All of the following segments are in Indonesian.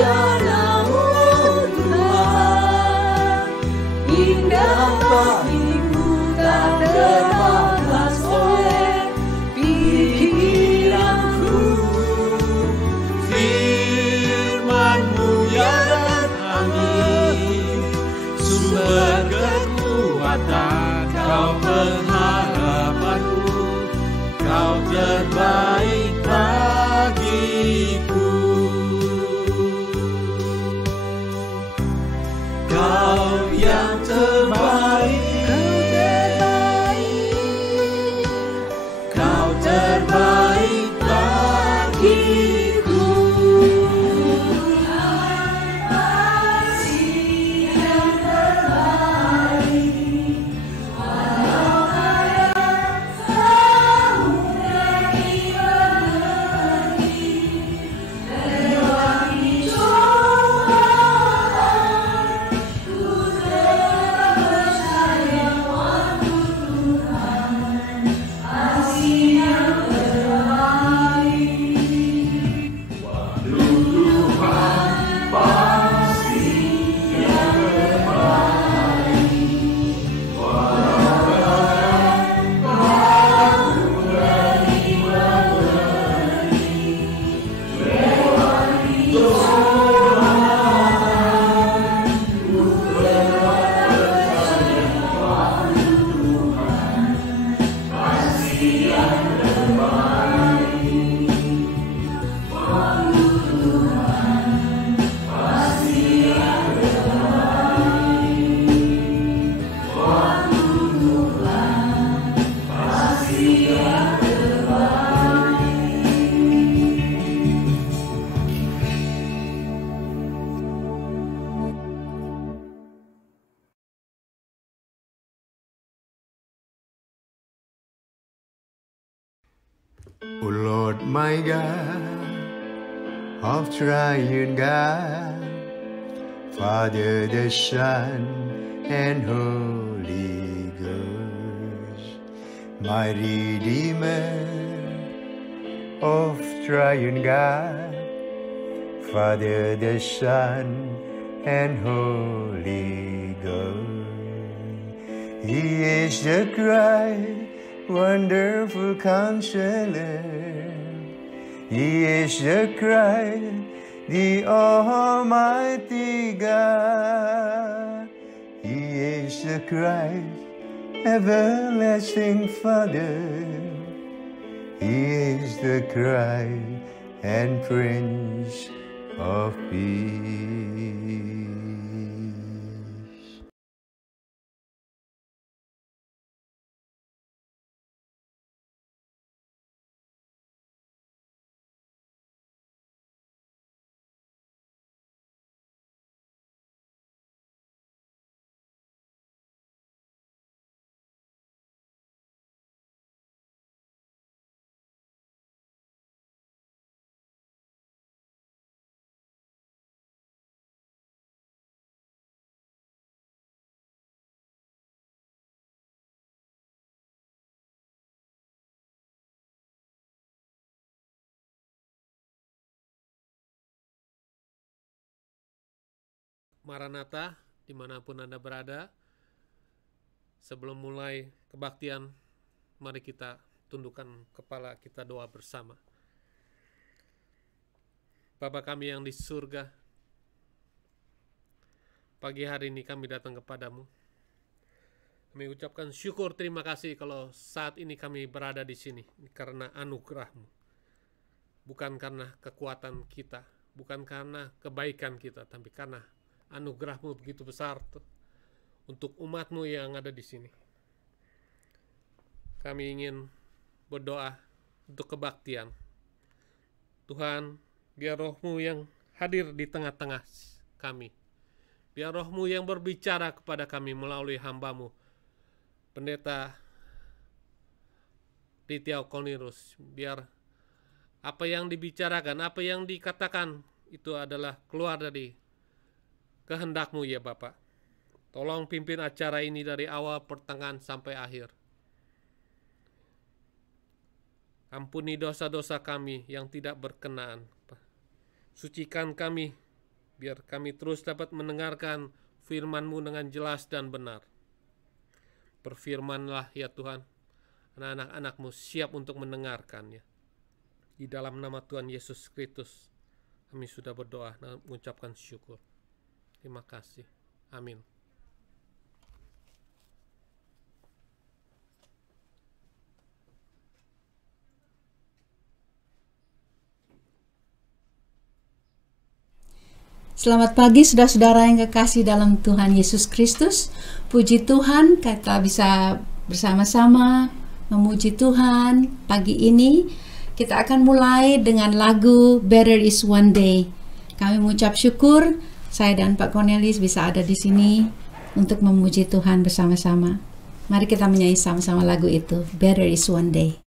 rencana-Mu Tuhan, indah bagiku tak terbatas oleh pikiranku. Firman-Mu yang angin, sumber kekuatan, Kau pengharapanku, Kau terbaik bagiku. Kau yang terbaik, Kau terbaik bagiku. O Lord my God, of triune God, Father, the Son, and Holy Ghost, my Redeemer, of triune God, Father, the Son, and Holy Ghost. He is the Christ, wonderful Counselor. He is the Christ, the Almighty God. He is the Christ, everlasting Father. He is the Christ and Prince of Peace. Maranatha, dimanapun Anda berada, sebelum mulai kebaktian, mari kita tundukkan kepala, kita doa bersama. Bapa kami yang di surga, pagi hari ini kami datang kepadamu. Kami ucapkan syukur, terima kasih kalau saat ini kami berada di sini karena anugerah-Mu. Bukan karena kekuatan kita, bukan karena kebaikan kita, tapi karena anugerah-Mu begitu besar untuk umat-Mu yang ada di sini. Kami ingin berdoa untuk kebaktian. Tuhan, biar Roh-Mu yang hadir di tengah-tengah kami. Biar Roh-Mu yang berbicara kepada kami melalui hamba-Mu, Pendeta Ditya Okonirus. Biar apa yang dibicarakan, apa yang dikatakan, itu adalah keluar dari kehendak-Mu ya Bapak. Tolong pimpin acara ini dari awal, pertengahan, sampai akhir. Ampuni dosa-dosa kami yang tidak berkenan. Sucikan kami Biar kami terus dapat mendengarkan firman-Mu dengan jelas dan benar. Berfirmanlah ya Tuhan, anak-anak-anak-Mu siap untuk mendengarkannya. Di dalam nama Tuhan Yesus Kristus, kami sudah berdoa dan mengucapkan syukur. Terima kasih. Amin. Selamat pagi saudara-saudara yang kekasih dalam Tuhan Yesus Kristus. Puji Tuhan, kita bisa bersama-sama memuji Tuhan pagi ini. Kita akan mulai dengan lagu Better Is One Day. Kami mengucap syukur, saya dan Pak Cornelis bisa ada di sini untuk memuji Tuhan bersama-sama. Mari kita menyanyi sama-sama lagu itu, Better Is One Day.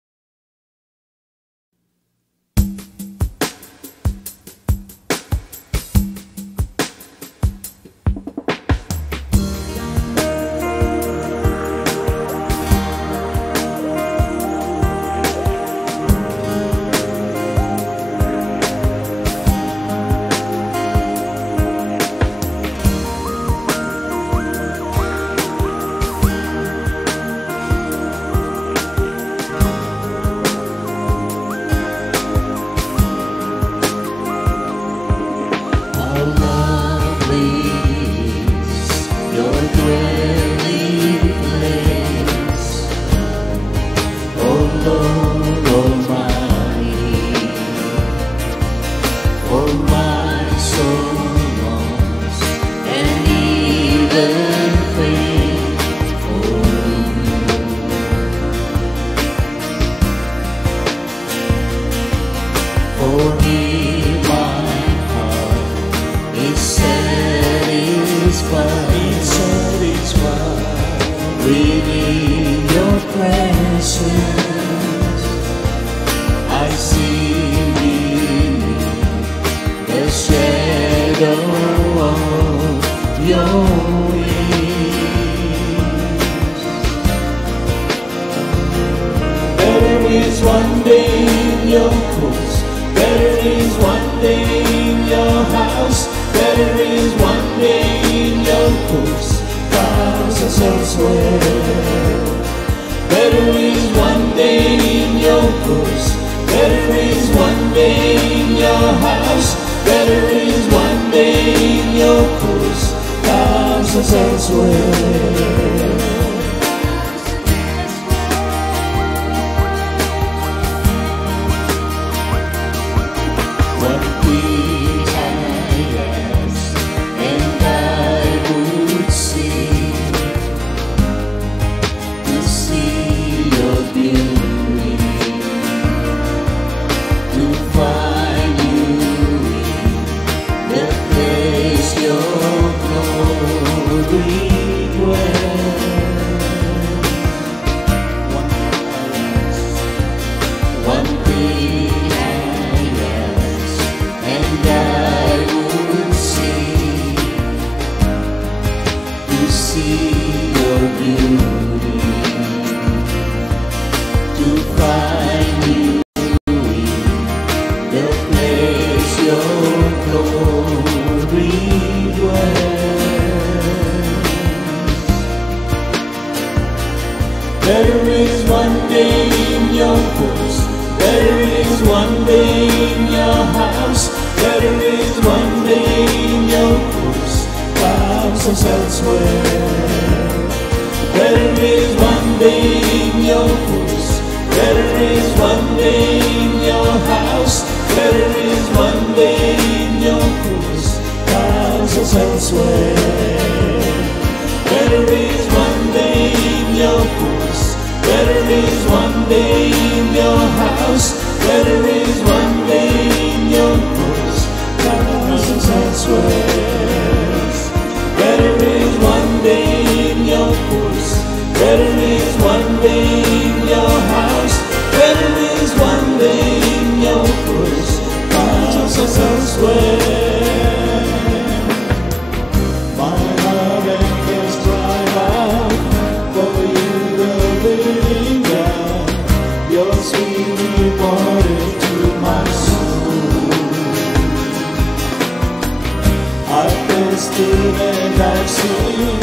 stood and I've seen.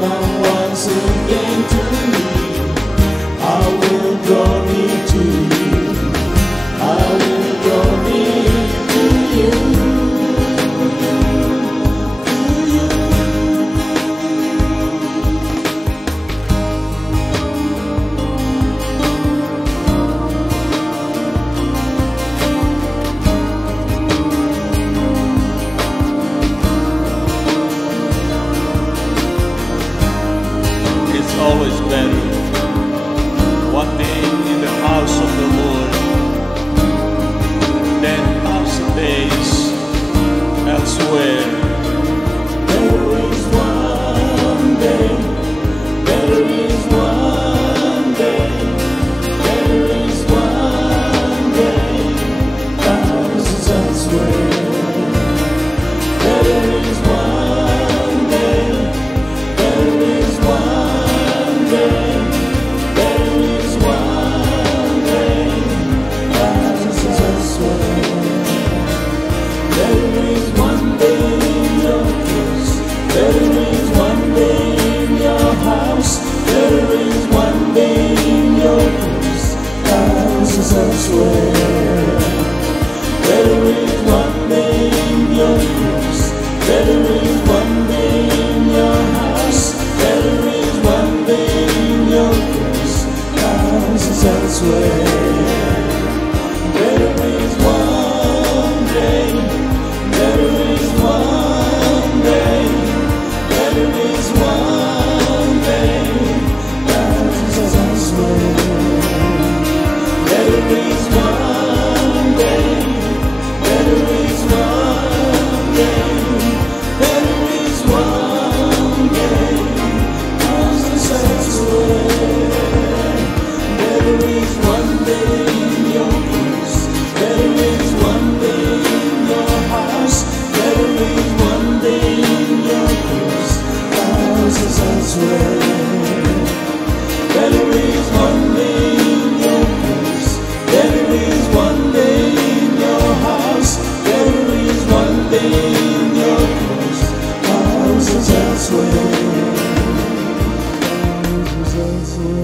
Come once again to me. I will draw me to you. I will draw me to you. It's always better one day in the house of the Lord than 1,000 days elsewhere. There is one day. There is one day. There is one day. Thousands elsewhere. There is one day. There is one day. There is one day. Thousands elsewhere. There is one day in your place. There is one day in your house. There is one day in your place. Thousands elsewhere. There is one day in your place. There is one day in your house. There is one day in your place. Thousands elsewhere. There is one day. There is one day. There is one day. Thousands elsewhere. There is one day. There is one day. There is one day. Thousands elsewhere. There is one day in your place. There is one day in your house. There is one day in your place. Thousands elsewhere. There is one day in your place. There is one day in your house. There is one day in your place. Thousands elsewhere. Thousands elsewhere.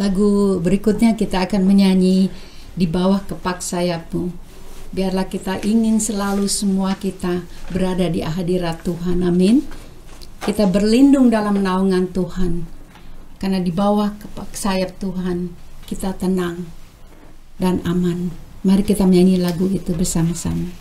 Lagu berikutnya kita akan menyanyi Di Bawah Kepak Sayapmu. Biarlah kita ingin selalu semua kita berada di hadirat Tuhan. Amin. Kita berlindung dalam naungan Tuhan. Karena di bawah kepak sayap Tuhan kita tenang dan aman. Mari kita menyanyi lagu itu bersama-sama.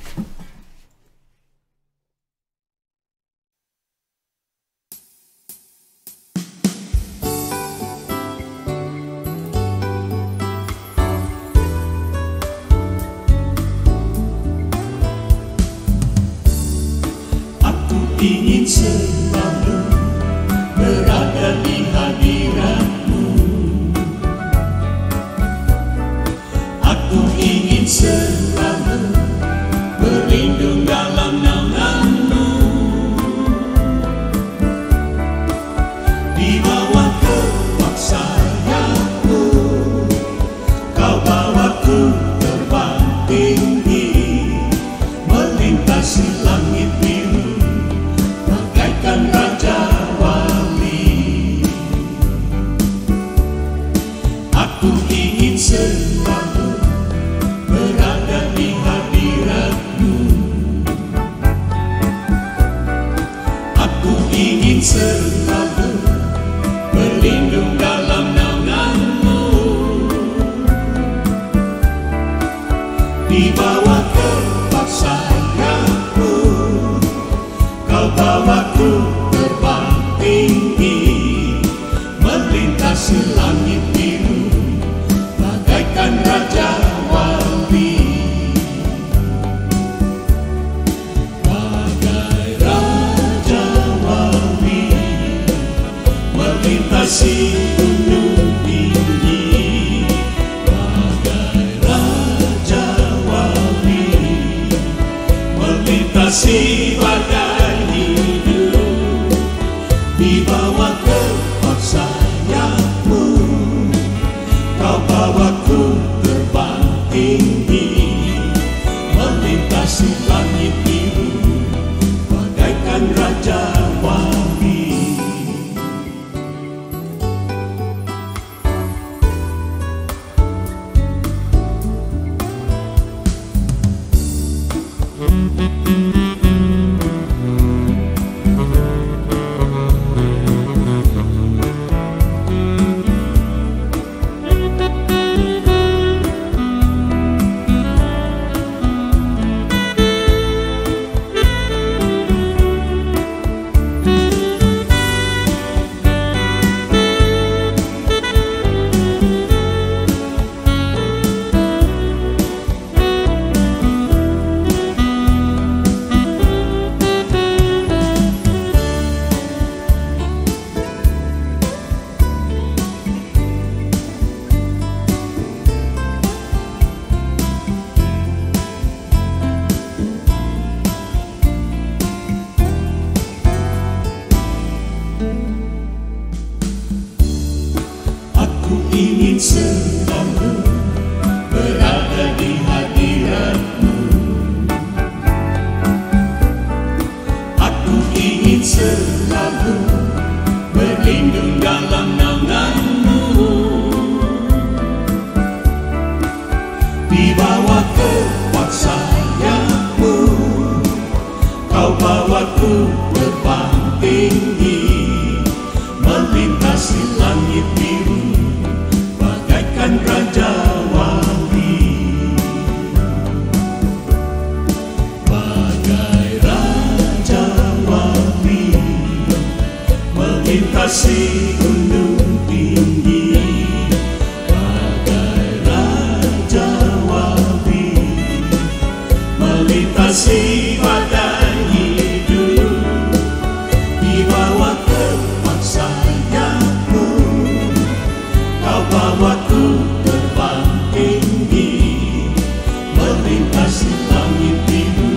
Ingin selalu berada di hadirat-Mu. Aku ingin selalu berlindung dalam naungan-Mu. Di bawah kepak sayap-Mu, Kau bawaku terbang tinggi, melintasi langit biru. Raja Wali. Aku ingin selalu berada di hadirat-Mu. Aku ingin selalu berlindung dalam naungan-Mu. Di bawah kepak sayap-Mu, Kau bawaku terbang tinggi, melintasi langit biru, bagaikan Raja Wali. Bagai Raja Wali, melintasi ingin selalu berada di hadirat-Mu. Aku ingin selalu berlindung dalam naungan-Mu. Di bawah kekuasaan-Mu, Kau bawaku terbang tinggi, melintasi langit biru, bagaikan Raja Wali. Bagai Raja Wali, melintasi gunung tinggi. Bagai Raja Wali, melintasi badai hidup. Di bawah kekuasaan-Mu, Kau bawaku terbang tinggi, melintasi langit biru,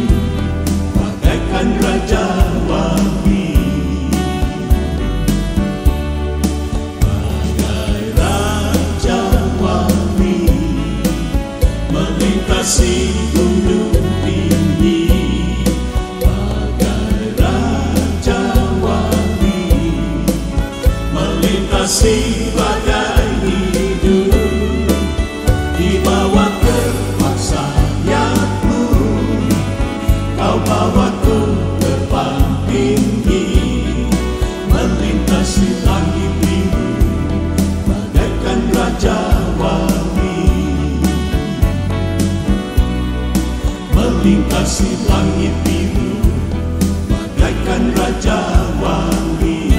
bagaikan Raja Wali. Bagai Raja Wali, melintasi gunung tinggi. Bagai Raja Wali, melintasi badai hidup. Di bawah kekuasaan-Mu, Kau bawaku terbang tinggi, melintasi langit biru, bagaikan Raja Wali. Melintasi langit biru, bagaikan Raja Wali.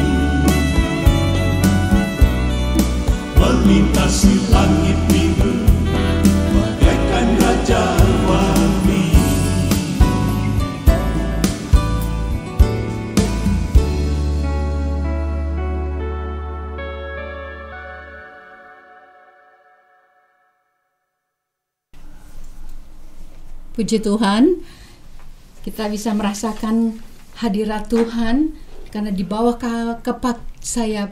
Melintasi langit biru, bagaikan Raja Wali. Puji Tuhan, kita bisa merasakan hadirat Tuhan karena di bawah kepak sayap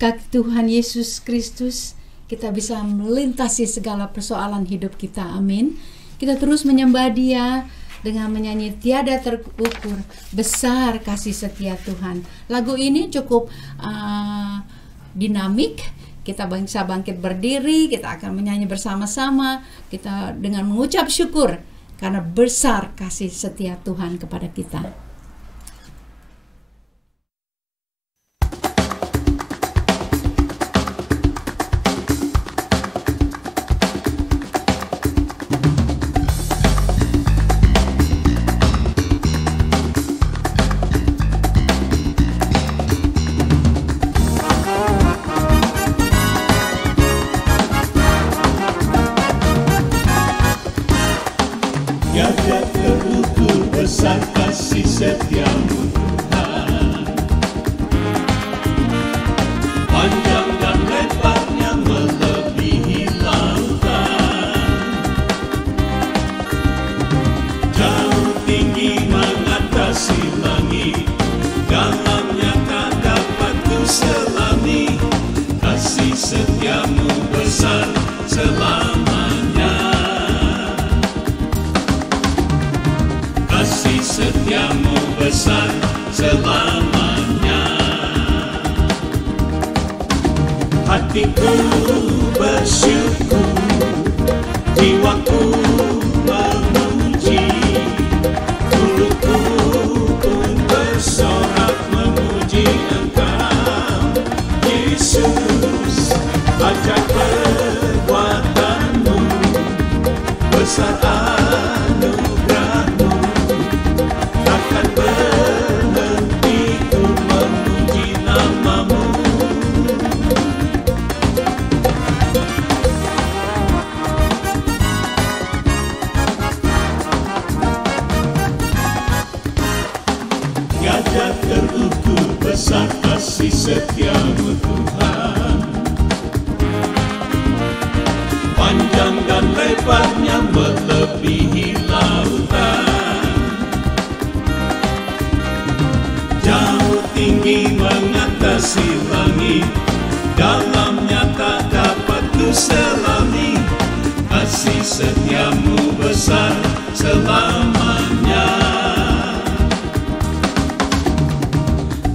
kaki Tuhan Yesus Kristus kita bisa melintasi segala persoalan hidup kita. Amin. Kita terus menyembah Dia dengan menyanyi tiada terukur besar kasih setia Tuhan. Lagu ini cukup dinamik. Kita bisa bangkit berdiri, kita akan menyanyi bersama-sama, kita dengan mengucap syukur karena besar kasih setia Tuhan kepada kita. Tiada terukur besar kasih setia-Mu Tuhan, panjang dan lebarnya melebihi lautan, jauh tinggi mengatasi langit, dalamnya tak dapat ku selami. Kasih setia-Mu besar selamanya. Kasih setia-Mu besar selamanya. Hatiku bersyukur, jiwaku memuji, mulutku pun bersorak memuji Engkau, Yesus. Ajaib perbuatan-Mu, besar anugerah-Mu, takkan berhenti ku memuji nama-Mu. Tiada terukur besar kasih setia-Mu Tuhan, panjang dan lebarnya melebihi laut, selami, kasih setiamu besar selamanya.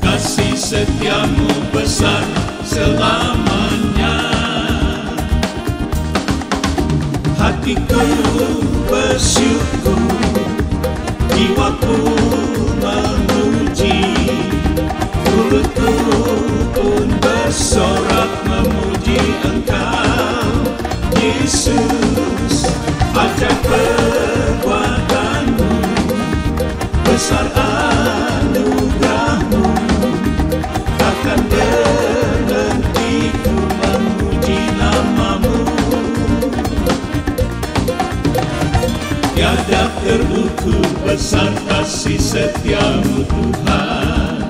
Kasih setiamu besar selamanya. Hatiku bersyukur, jiwaku memuji, mulutku pun bersorak memuji Engkau, Yesus. Ajaib perbuatanmu, besar anugerahmu, takkan berhenti ku memuji namamu. Tiada terukur besar kasih setiamu Tuhan,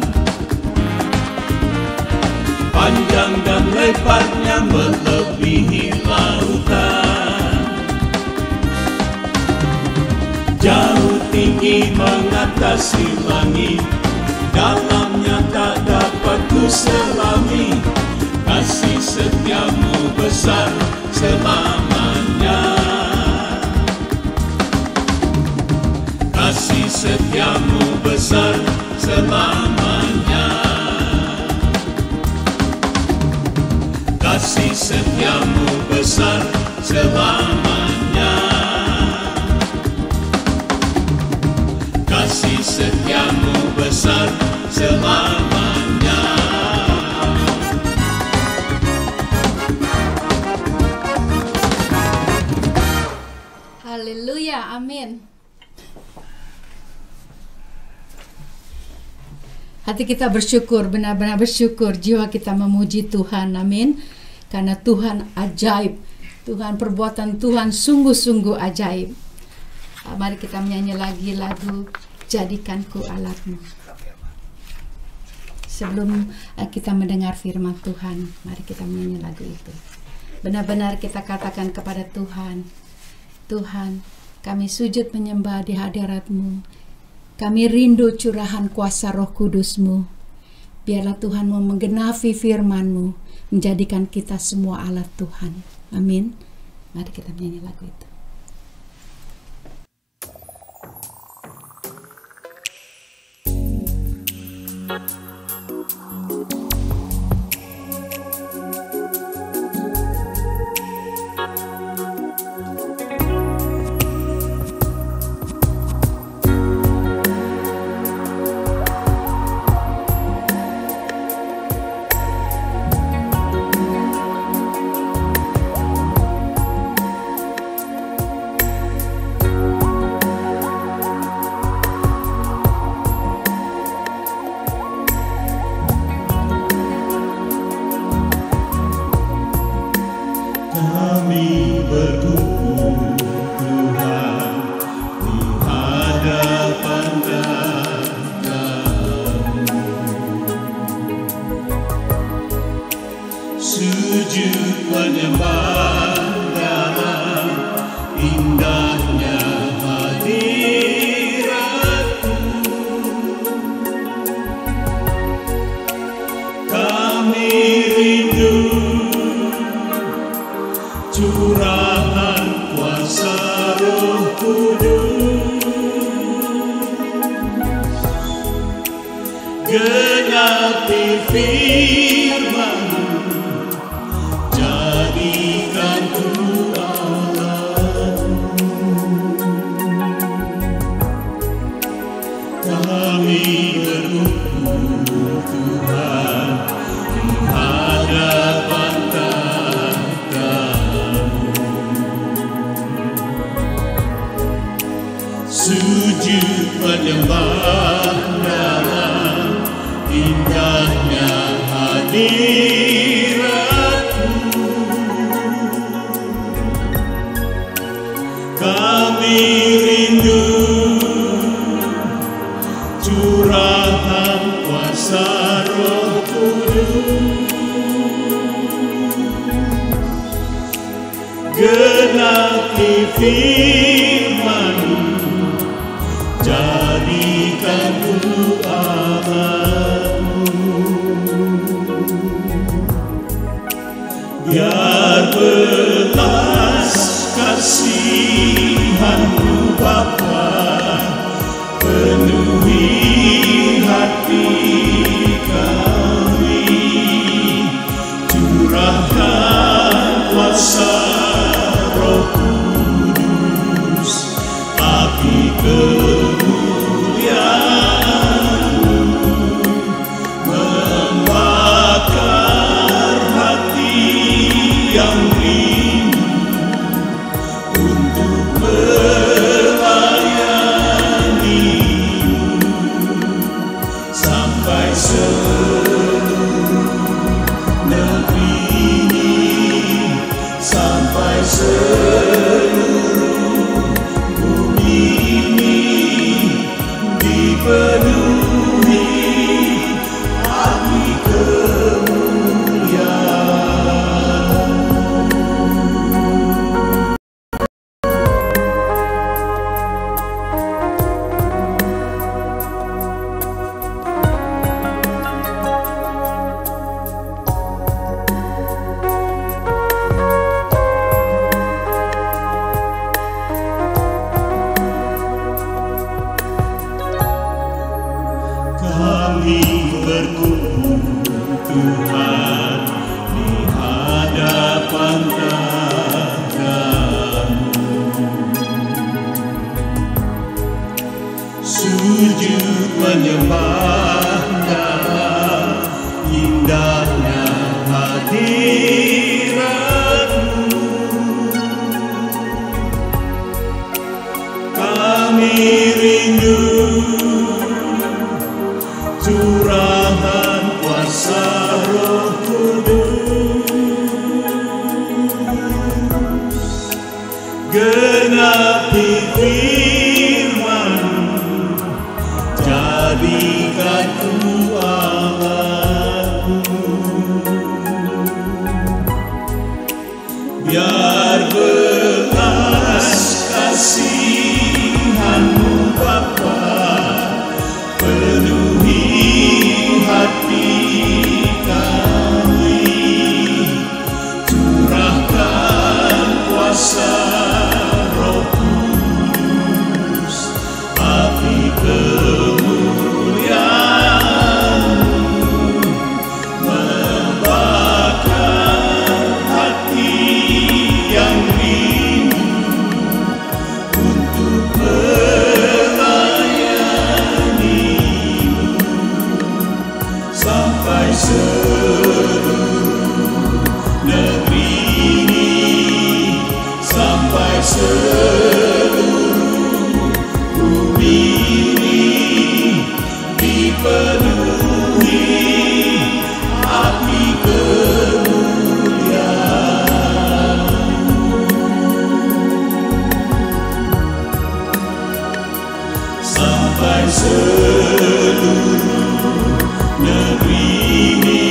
panjang dan lebarnya melebihi lautan, jauh tinggi mengatasi langit, dalamnya tak dapat ku selami. Kasih setiamu besar selamanya. Kasih setiamu besar selamanya. Kasih setiamu besar selamanya. Kasih setiamu besar selamanya. Haleluya, amin. Hati kita bersyukur, benar-benar bersyukur, jiwa kita memuji Tuhan, amin. Karena Tuhan ajaib, Tuhan perbuatan Tuhan sungguh-sungguh ajaib. Mari kita menyanyi lagi lagu Jadikanku Alatmu. Sebelum kita mendengar firman Tuhan, mari kita menyanyi lagu itu. Benar-benar kita katakan kepada Tuhan, Tuhan, kami sujud menyembah di hadirat-Mu. Kami rindu curahan kuasa Roh Kudus-Mu. Biarlah Tuhan menggenapi firman-Mu, menjadikan kita semua alat Tuhan. Amin. Mari kita menyanyi lagu itu. Biar belas kasihan-Mu Bapa, penuhi hati kami, curahkan kuasa Roh Kudus, api kemuliaan-Mu membakar hati yang rindu untuk melayani-Mu sampai seluruh negeri ini, sampai seluruh bumi ini dipenuhi api kemuliaan. Kami berkumpul Tuhan di hadapan tahta-Mu, sujud menyembah-Nya, indahnya hadirat-Mu. Kami rindu curahan kuasa Roh Kudus, genapi firman-Mu, jadikan ku alat-Mu. Biar belas kasihan-Mu Bapa, penuhi hati kami, curahkan kuasa Roh Kudus, api kemuliaan-Mu membakar hati yang rindu untuk melayani-Mu sampai seluruh negeri ini, sampai seluruh bumi ini dipenuhi api kemuliaan. Sampai seluruh negeri ini,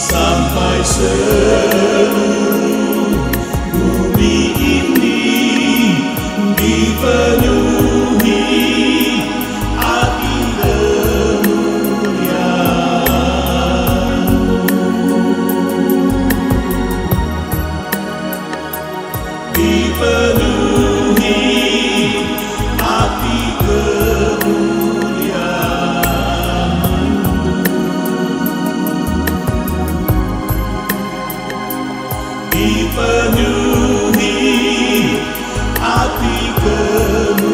sampai seluruh bumi ini dipenuhi api kemuliaan. Dipenuhi api kemuliaan. Dipenuhi api kemuliaan.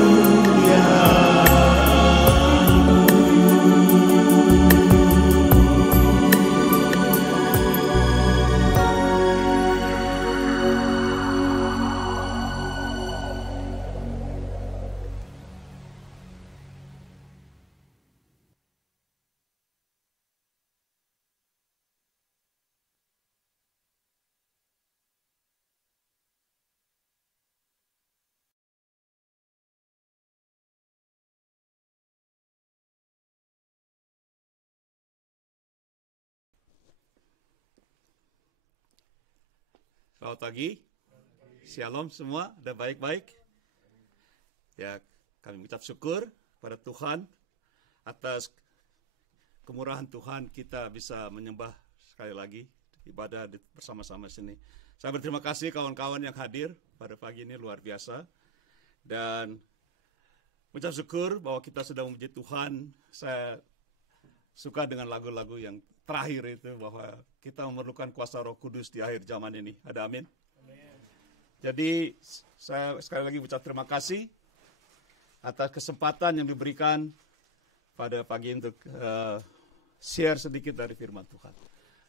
Selamat pagi, shalom semua, udah baik-baik. Ya, kami mengucap syukur pada Tuhan atas kemurahan Tuhan kita bisa menyembah sekali lagi, ibadah bersama-sama sini. Saya berterima kasih kawan-kawan yang hadir pada pagi ini, luar biasa. Dan ucap syukur bahwa kita sudah memuji Tuhan. Saya suka dengan lagu-lagu yang terakhir itu, bahwa kita memerlukan kuasa Roh Kudus di akhir zaman ini. Ada amin? Jadi saya sekali lagi ucap terima kasih atas kesempatan yang diberikan pada pagi ini untuk share sedikit dari firman Tuhan.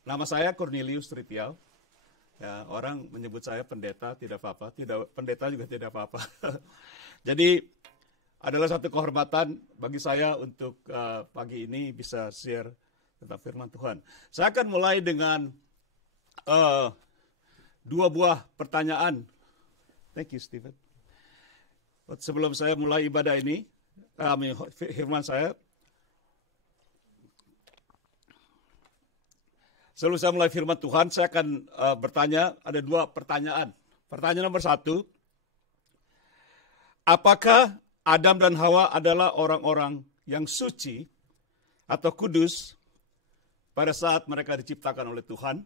Nama saya Cornelius Tritiau. Ya, orang menyebut saya pendeta, tidak apa-apa. Pendeta juga tidak apa-apa. Jadi adalah satu kehormatan bagi saya untuk pagi ini bisa share tentang firman Tuhan. Saya akan mulai dengan dua buah pertanyaan. Thank you, Stephen. Sebelum saya mulai ibadah ini, firman saya, sebelum saya mulai firman Tuhan, saya akan bertanya, ada dua pertanyaan. Pertanyaan nomor 1, apakah Adam dan Hawa adalah orang-orang yang suci atau kudus pada saat mereka diciptakan oleh Tuhan?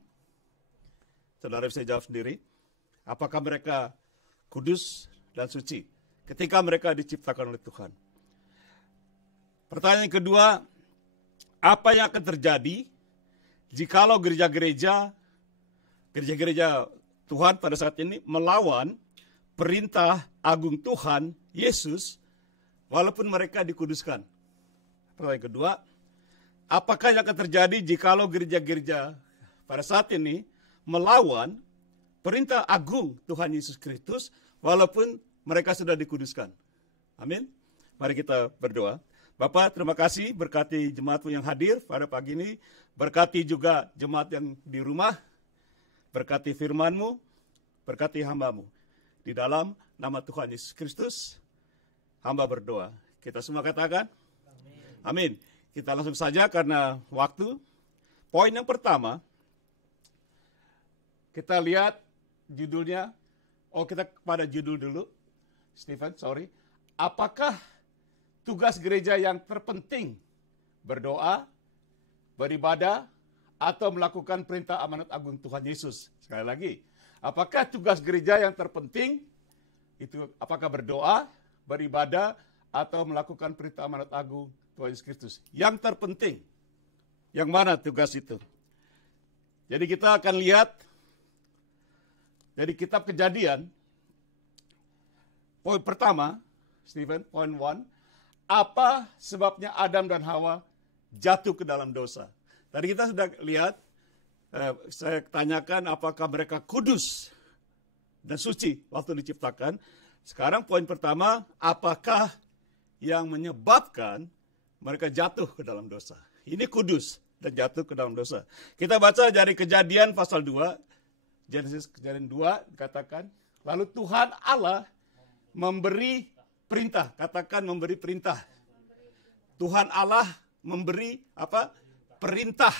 Saudara bisa jawab sendiri. Apakah mereka kudus dan suci ketika mereka diciptakan oleh Tuhan? Pertanyaan kedua, apa yang akan terjadi jikalau gereja-gereja Tuhan pada saat ini melawan perintah agung Tuhan Yesus walaupun mereka dikuduskan? Pertanyaan kedua, apakah yang akan terjadi jikalau gereja-gereja pada saat ini melawan perintah agung Tuhan Yesus Kristus walaupun mereka sudah dikuduskan? Amin. Mari kita berdoa. Bapak, terima kasih berkati jemaatmu yang hadir pada pagi ini. Berkati juga jemaat yang di rumah. Berkati firman-Mu, berkati hamba-Mu. Di dalam nama Tuhan Yesus Kristus, hamba berdoa. Kita semua katakan? Amin. Kita langsung saja karena waktu. Poin yang pertama, kita lihat judulnya. Kita pada judul dulu. Stephen, sorry. Apakah tugas gereja yang terpenting berdoa, beribadah, atau melakukan perintah amanat agung Tuhan Yesus? Sekali lagi, apakah tugas gereja yang terpenting itu apakah berdoa, beribadah, atau melakukan perintah amanat agung Tuhan Yesus Kristus? Yang terpenting, yang mana tugas itu? Jadi kita akan lihat dari kitab Kejadian, poin pertama, Stephen, poin 1, apa sebabnya Adam dan Hawa jatuh ke dalam dosa? Tadi kita sudah lihat, saya tanyakan apakah mereka kudus dan suci waktu diciptakan. Sekarang poin pertama, apakah yang menyebabkan mereka jatuh ke dalam dosa? Ini kudus dan jatuh ke dalam dosa. Kita baca dari Kejadian pasal 2, Genesis Kejadian 2 dikatakan, lalu Tuhan Allah memberi perintah, katakan memberi perintah. Tuhan Allah memberi perintah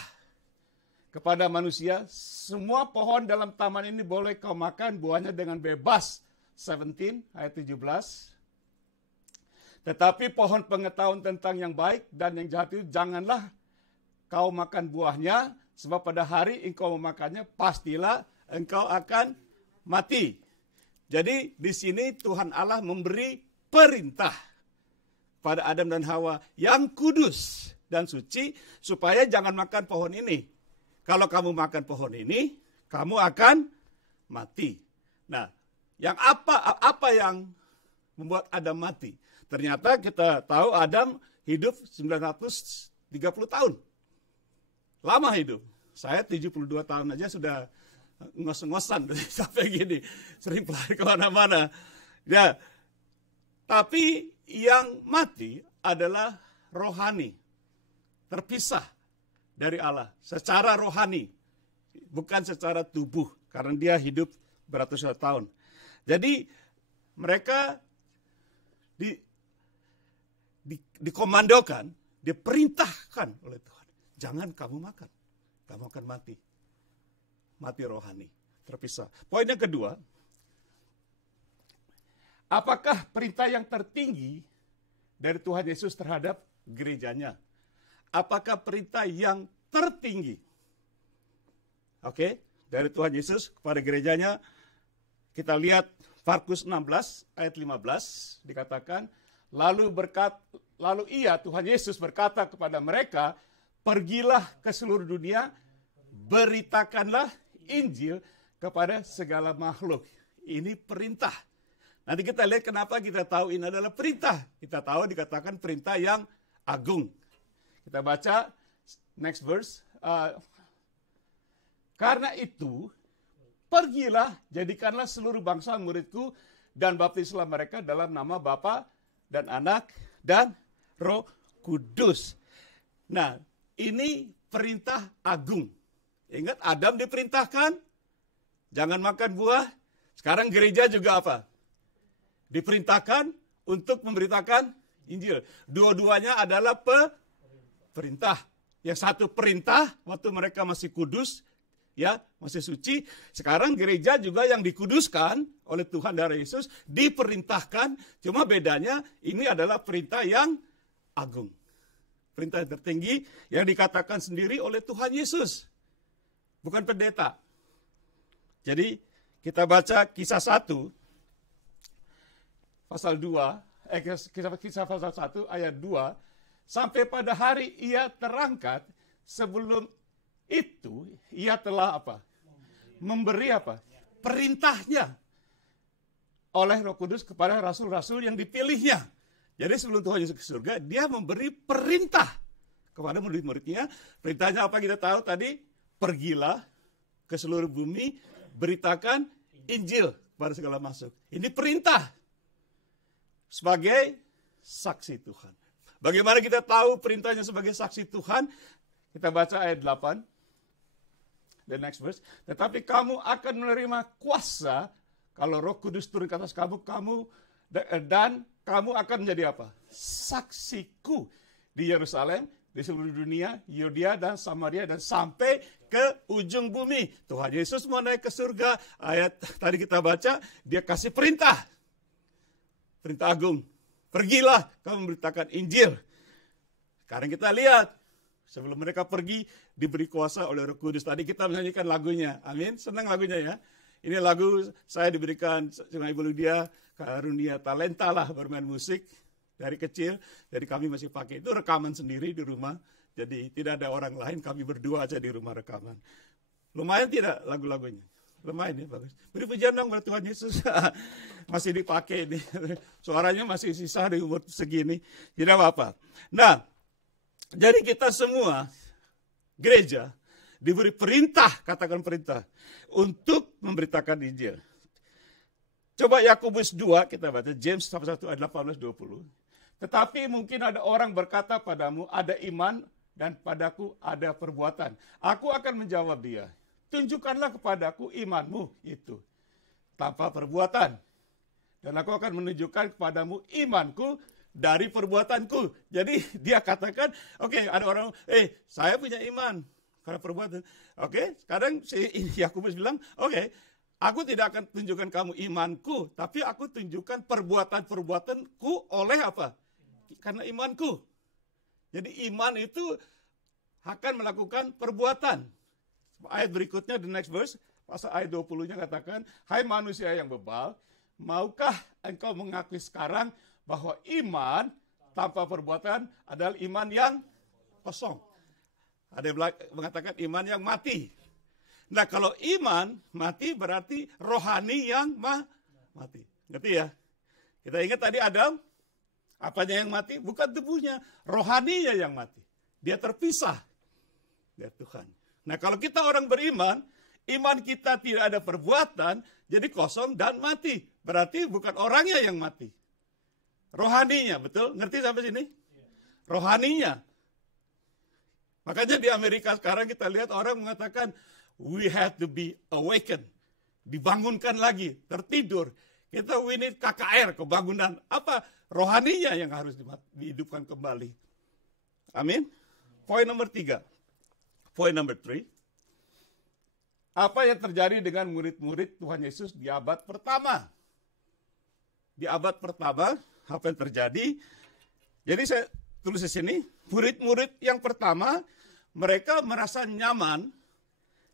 kepada manusia. Semua pohon dalam taman ini boleh kau makan buahnya dengan bebas. 17 ayat 17. Tetapi pohon pengetahuan tentang yang baik dan yang jahat itu janganlah kau makan buahnya, sebab pada hari engkau memakannya pastilah engkau akan mati. Jadi di sini Tuhan Allah memberi perintah pada Adam dan Hawa yang kudus dan suci supaya jangan makan pohon ini. Kalau kamu makan pohon ini, kamu akan mati. Nah, yang apa yang membuat Adam mati? Ternyata kita tahu Adam hidup 930 tahun. Lama hidup. Saya 72 tahun aja sudah ngos-ngosan sampai gini. Sering pelari kemana-mana. Ya, tapi yang mati adalah rohani. Terpisah dari Allah. Secara rohani. Bukan secara tubuh. Karena dia hidup beratus tahun. Jadi mereka dikomandokan, diperintahkan oleh Tuhan. Jangan kamu makan. Kamu akan mati. Mati rohani. Terpisah. Poin yang kedua. Apakah perintah yang tertinggi dari Tuhan Yesus terhadap gerejanya? Apakah perintah yang tertinggi? Oke, dari Tuhan Yesus kepada gerejanya. Kita lihat Markus 16 ayat 15 dikatakan, lalu ia Tuhan Yesus berkata kepada mereka, pergilah ke seluruh dunia, beritakanlah Injil kepada segala makhluk. Ini perintah. Nanti kita lihat kenapa kita tahu ini adalah perintah. Kita tahu dikatakan perintah yang agung. Kita baca next verse. Karena itu, pergilah, jadikanlah seluruh bangsa muridku, dan baptislah mereka dalam nama Bapa dan Anak dan Roh Kudus. Nah, ini perintah agung. Ingat, Adam diperintahkan, jangan makan buah. Sekarang gereja juga apa? Diperintahkan untuk memberitakan Injil. Dua-duanya adalah perintah. Yang satu perintah waktu mereka masih kudus, ya, masih suci. Sekarang gereja juga yang dikuduskan oleh Tuhan dari Yesus diperintahkan. Cuma bedanya ini adalah perintah yang agung. Perintah yang tertinggi yang dikatakan sendiri oleh Tuhan Yesus. Bukan pendeta. Jadi kita baca Kisah 1 pasal 2, Kisah pasal 1 ayat 2, sampai pada hari ia terangkat, sebelum itu ia telah apa? Memberi apa? Perintahnya oleh Roh Kudus kepada rasul-rasul yang dipilihnya. Jadi sebelum Tuhan Yesus ke surga, dia memberi perintah kepada murid-muridnya. Perintahnya apa kita tahu tadi? Pergilah ke seluruh bumi, beritakan Injil kepada segala makhluk. Ini perintah sebagai saksi Tuhan. Bagaimana kita tahu perintahnya sebagai saksi Tuhan? Kita baca ayat 8. The next verse. Tetapi kamu akan menerima kuasa kalau Roh Kudus turun ke atas kamu, dan kamu akan menjadi apa? Saksiku di Yerusalem, di seluruh dunia, Yudea dan Samaria, dan sampai ke ujung bumi. Tuhan Yesus mau naik ke surga. Ayat tadi kita baca, dia kasih perintah. Perintah agung. Pergilah kamu memberitakan Injil. Sekarang kita lihat. Sebelum mereka pergi, diberi kuasa oleh Roh Kudus. Tadi kita menyanyikan lagunya. Amin. Senang lagunya ya. Ini lagu saya diberikan sama Ibu Lydia, karunia talenta lah bermain musik dari kecil. Jadi kami masih pakai itu rekaman sendiri di rumah. Jadi tidak ada orang lain, kami berdua aja di rumah rekaman. Lumayan tidak lagu-lagunya? Lumayan ya, bagus. Beri pujian dong buat Tuhan Yesus. Masih dipakai ini. Suaranya masih sisa di umur segini. Tidak apa-apa. Nah, jadi kita semua, gereja, diberi perintah, katakan perintah, untuk memberitakan Injil. Coba Yakobus 2, kita baca, James 1 ayat 18-20. Tetapi mungkin ada orang berkata padamu, ada iman dan padaku ada perbuatan. Aku akan menjawab dia, tunjukkanlah kepadaku imanmu itu tanpa perbuatan. Dan aku akan menunjukkan kepadamu imanku dari perbuatanku. Jadi dia katakan, oke, ada orang, saya punya iman karena perbuatan. Oke, sekarang si Yakobus bilang, oke, aku tidak akan tunjukkan kamu imanku, tapi aku tunjukkan perbuatan-perbuatanku oleh apa? Karena imanku. Jadi iman itu akan melakukan perbuatan. Ayat berikutnya, the next verse, pasal ayat 20-nya katakan, hai manusia yang bebal, maukah engkau mengakui sekarang bahwa iman tanpa perbuatan adalah iman yang kosong. Ada yang mengatakan iman yang mati. Nah, kalau iman mati berarti rohani yang mati. Ngerti ya? Kita ingat tadi Adam, apanya yang mati? Bukan tubuhnya, rohaninya yang mati. Dia terpisah dari Tuhan. Nah, kalau kita orang beriman, iman kita tidak ada perbuatan, jadi kosong dan mati. Berarti bukan orangnya yang mati. Rohaninya, betul? Ngerti sampai sini? Rohaninya. Makanya di Amerika sekarang kita lihat orang mengatakan, we have to be awakened. Dibangunkan lagi, tertidur. Kita we need KKR, kebangunan. Apa? Rohaninya yang harus dihidupkan kembali. Amin. Poin nomor 3. Poin nomor 3. Apa yang terjadi dengan murid-murid Tuhan Yesus di abad pertama? Di abad pertama, apa yang terjadi? Jadi saya tulis di sini, murid-murid yang pertama, mereka merasa nyaman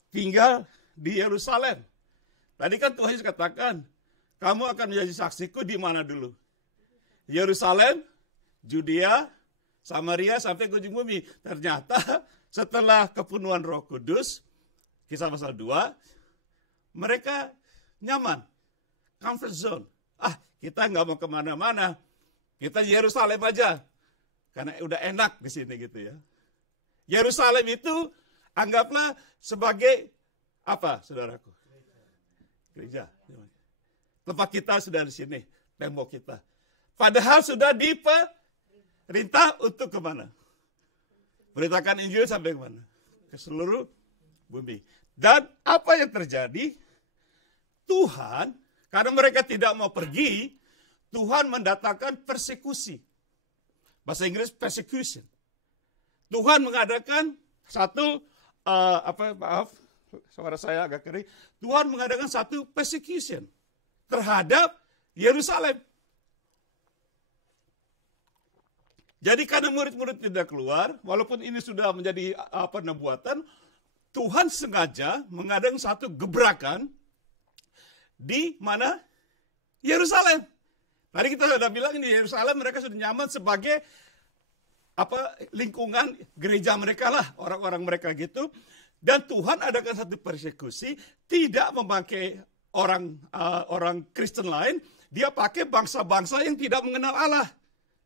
tinggal di Yerusalem. Tadi kan Tuhan Yesus katakan, kamu akan menjadi saksiku di mana dulu? Yerusalem, Judea, Samaria, sampai ke ujung bumi. Ternyata setelah kepenuhan Roh Kudus, Kisah pasal 2, mereka nyaman, comfort zone. Kita nggak mau kemana-mana, kita Yerusalem aja, karena udah enak di sini gitu ya. Yerusalem itu anggaplah sebagai apa, saudaraku? Gereja. Tempat kita sudah di sini, tembok kita. Padahal sudah diperintah untuk kemana? Beritakan Injil sampai kemana? Ke seluruh bumi. Dan apa yang terjadi? Tuhan, karena mereka tidak mau pergi, Tuhan mendatangkan persekusi. Bahasa Inggris persecution. Tuhan mengadakan satu, suara saya agak kering. Tuhan mengadakan satu persecution terhadap Yerusalem. Jadi karena murid-murid tidak keluar, walaupun ini sudah menjadi nubuatan, Tuhan sengaja mengadakan satu gebrakan di mana? Yerusalem. Tadi kita sudah bilang di Yerusalem mereka sudah nyaman sebagai lingkungan gereja mereka lah, orang-orang mereka gitu. Dan Tuhan adakan satu persekusi, tidak memakai orang Kristen lain, dia pakai bangsa-bangsa yang tidak mengenal Allah.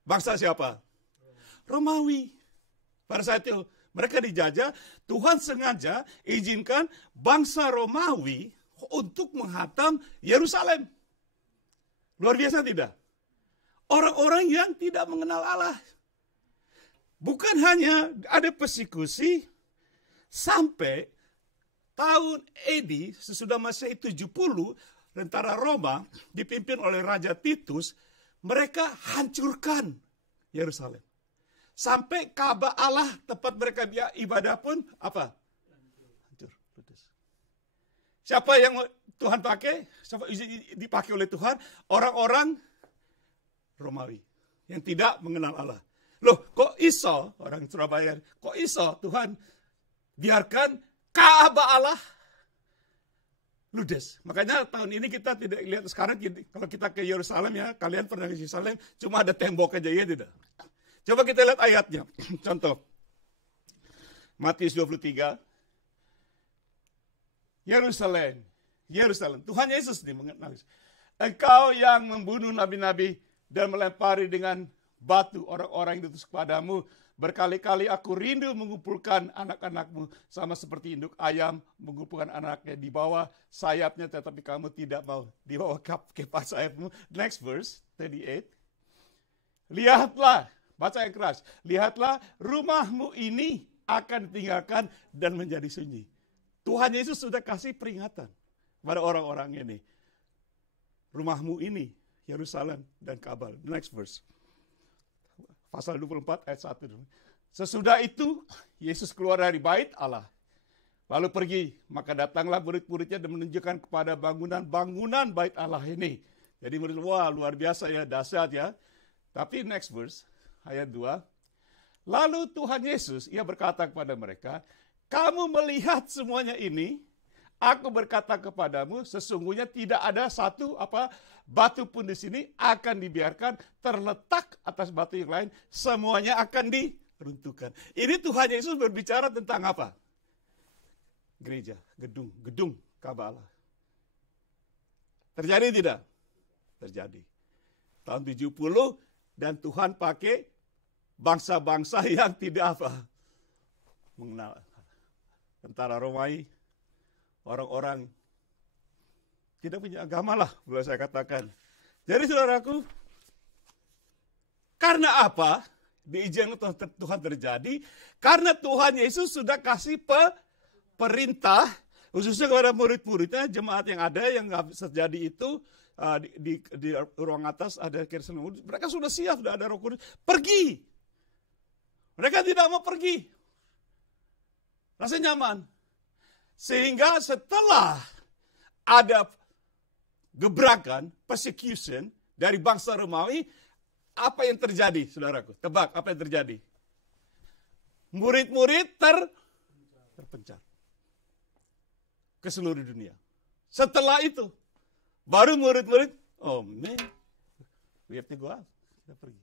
Bangsa siapa? Romawi. Pada saat itu mereka dijajah, Tuhan sengaja izinkan bangsa Romawi untuk menghantam Yerusalem. Luar biasa tidak? Orang-orang yang tidak mengenal Allah. Bukan hanya ada persekusi, sampai tahun AD, sesudah Masehi 70, tentara Roma dipimpin oleh Raja Titus, mereka hancurkan Yerusalem. Sampai Ka'bah Allah, tempat mereka ibadah pun hancur. Siapa yang Tuhan pakai? Siapa dipakai oleh Tuhan? Orang-orang Romawi yang tidak mengenal Allah. Loh, kok iso orang Surabaya? Kok iso Tuhan biarkan Ka'bah Allah ludes? Makanya tahun ini kita tidak lihat sekarang kalau kita ke Yerusalem ya, kalian pernah ke Yerusalem, cuma ada tembok aja ya tidak. Coba kita lihat ayatnya. Contoh. Matius 23. Yerusalem. Tuhan Yesus nih menangis. Engkau yang membunuh nabi-nabi dan melempari dengan batu orang-orang yang diutus kepadamu. Berkali-kali aku rindu mengumpulkan anak-anakmu sama seperti induk ayam mengumpulkan anaknya di bawah sayapnya, tetapi kamu tidak mau di bawah kepas sayapmu. Next verse 38. Lihatlah, baca yang keras. Lihatlah, rumahmu ini akan ditinggalkan dan menjadi sunyi. Tuhan Yesus sudah kasih peringatan kepada orang-orang ini. Rumahmu ini, Yerusalem dan Ka'bah. Next verse. Pasal 24 ayat 1. Sesudah itu, Yesus keluar dari bait Allah. Lalu pergi, maka datanglah murid-muridnya dan menunjukkan kepada bangunan bait Allah ini. Jadi murid, wah luar biasa ya, dahsyat ya. Tapi next verse, ayat 2. Lalu Tuhan Yesus, ia berkata kepada mereka, kamu melihat semuanya ini, aku berkata kepadamu, sesungguhnya tidak ada satu batu pun di sini akan dibiarkan terletak atas batu yang lain, semuanya akan diruntuhkan. Ini Tuhan Yesus berbicara tentang apa? Gereja, gedung Ka'bah Allah. Terjadi tidak? Terjadi. Tahun 70 dan Tuhan pakai bangsa-bangsa yang tidak mengenal. Tentara Romawi, orang-orang tidak punya agama lah, boleh saya katakan. Jadi saudaraku, karena apa diizinkan Tuhan terjadi? Karena Tuhan Yesus sudah kasih perintah, khususnya kepada murid-muridnya, jemaat yang ada yang terjadi itu, di ruang atas ada Kirsten. Mereka sudah siap, sudah ada Roh Kudus. Pergi. Mereka tidak mau pergi. Rasanya nyaman. Sehingga setelah ada gebrakan, persecution dari bangsa Romawi, apa yang terjadi, saudaraku? Tebak, apa yang terjadi? Murid-murid terpencar. ke seluruh dunia. Setelah itu, baru murid-murid, oh man, we have to go out. Kita pergi.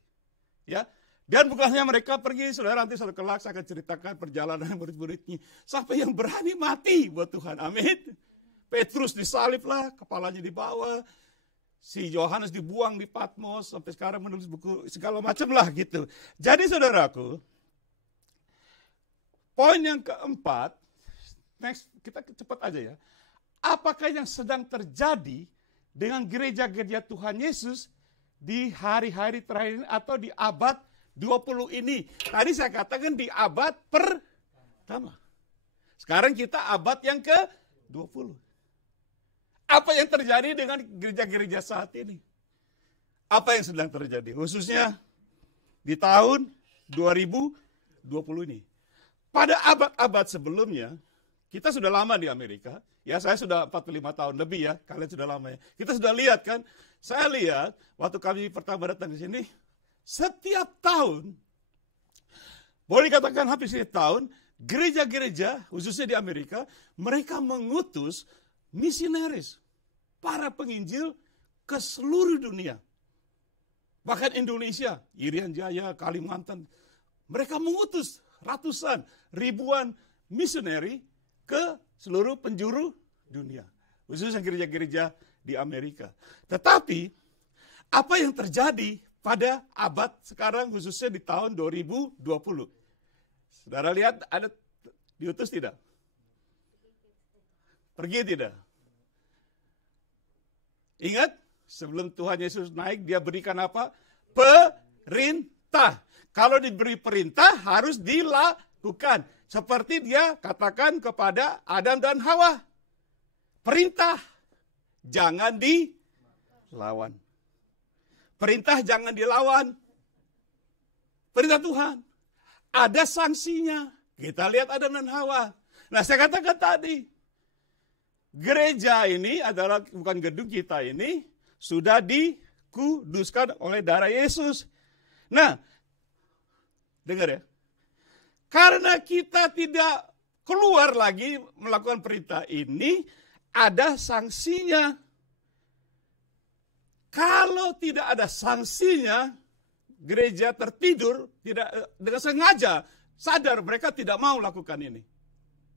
Ya, dan bukan hanya mereka pergi, saudara, nanti saudara kelak saya akan ceritakan perjalanan murid-muridnya. Sampai yang berani mati buat Tuhan, amin. Petrus disalib lah, kepalanya dibawa. Si Yohanes dibuang di Patmos, sampai sekarang menulis buku segala macam lah gitu. Jadi saudaraku, poin yang keempat, next kita cepat aja ya. Apakah yang sedang terjadi dengan gereja-gereja Tuhan Yesus di hari-hari terakhir ini atau di abad 20 ini? Tadi saya katakan di abad pertama. Sekarang kita abad yang ke-20. Apa yang terjadi dengan gereja-gereja saat ini? Apa yang sedang terjadi? Khususnya di tahun 2020 ini. Pada abad-abad sebelumnya, kita sudah lama di Amerika. Ya, saya sudah 45 tahun lebih ya. Kalian sudah lama ya. Kita sudah lihat kan. Saya lihat waktu kami pertama datang ke sini, setiap tahun, boleh dikatakan hampir setiap tahun, gereja-gereja, khususnya di Amerika, mereka mengutus misionaris, para penginjil ke seluruh dunia. Bahkan Indonesia, Irian Jaya, Kalimantan, mereka mengutus ratusan, ribuan misioneri ke seluruh penjuru dunia. Khususnya gereja-gereja di Amerika. Tetapi, apa yang terjadi pada abad sekarang, khususnya di tahun 2020? Saudara lihat, ada diutus tidak? Pergi tidak? Ingat, sebelum Tuhan Yesus naik, dia berikan apa? Perintah. Kalau diberi perintah, harus dilakukan. Seperti dia katakan kepada Adam dan Hawa. Perintah, jangan dilawan. Perintah jangan dilawan. Perintah Tuhan. Ada sanksinya. Kita lihat Adam dan Hawa. Nah, saya katakan tadi, gereja ini adalah, bukan gedung kita ini, sudah dikuduskan oleh darah Yesus. Nah, dengar ya. Karena kita tidak keluar lagi melakukan perintah ini, ada sanksinya. Kalau tidak ada sanksinya, gereja tertidur, tidak dengan sengaja, sadar mereka tidak mau lakukan ini.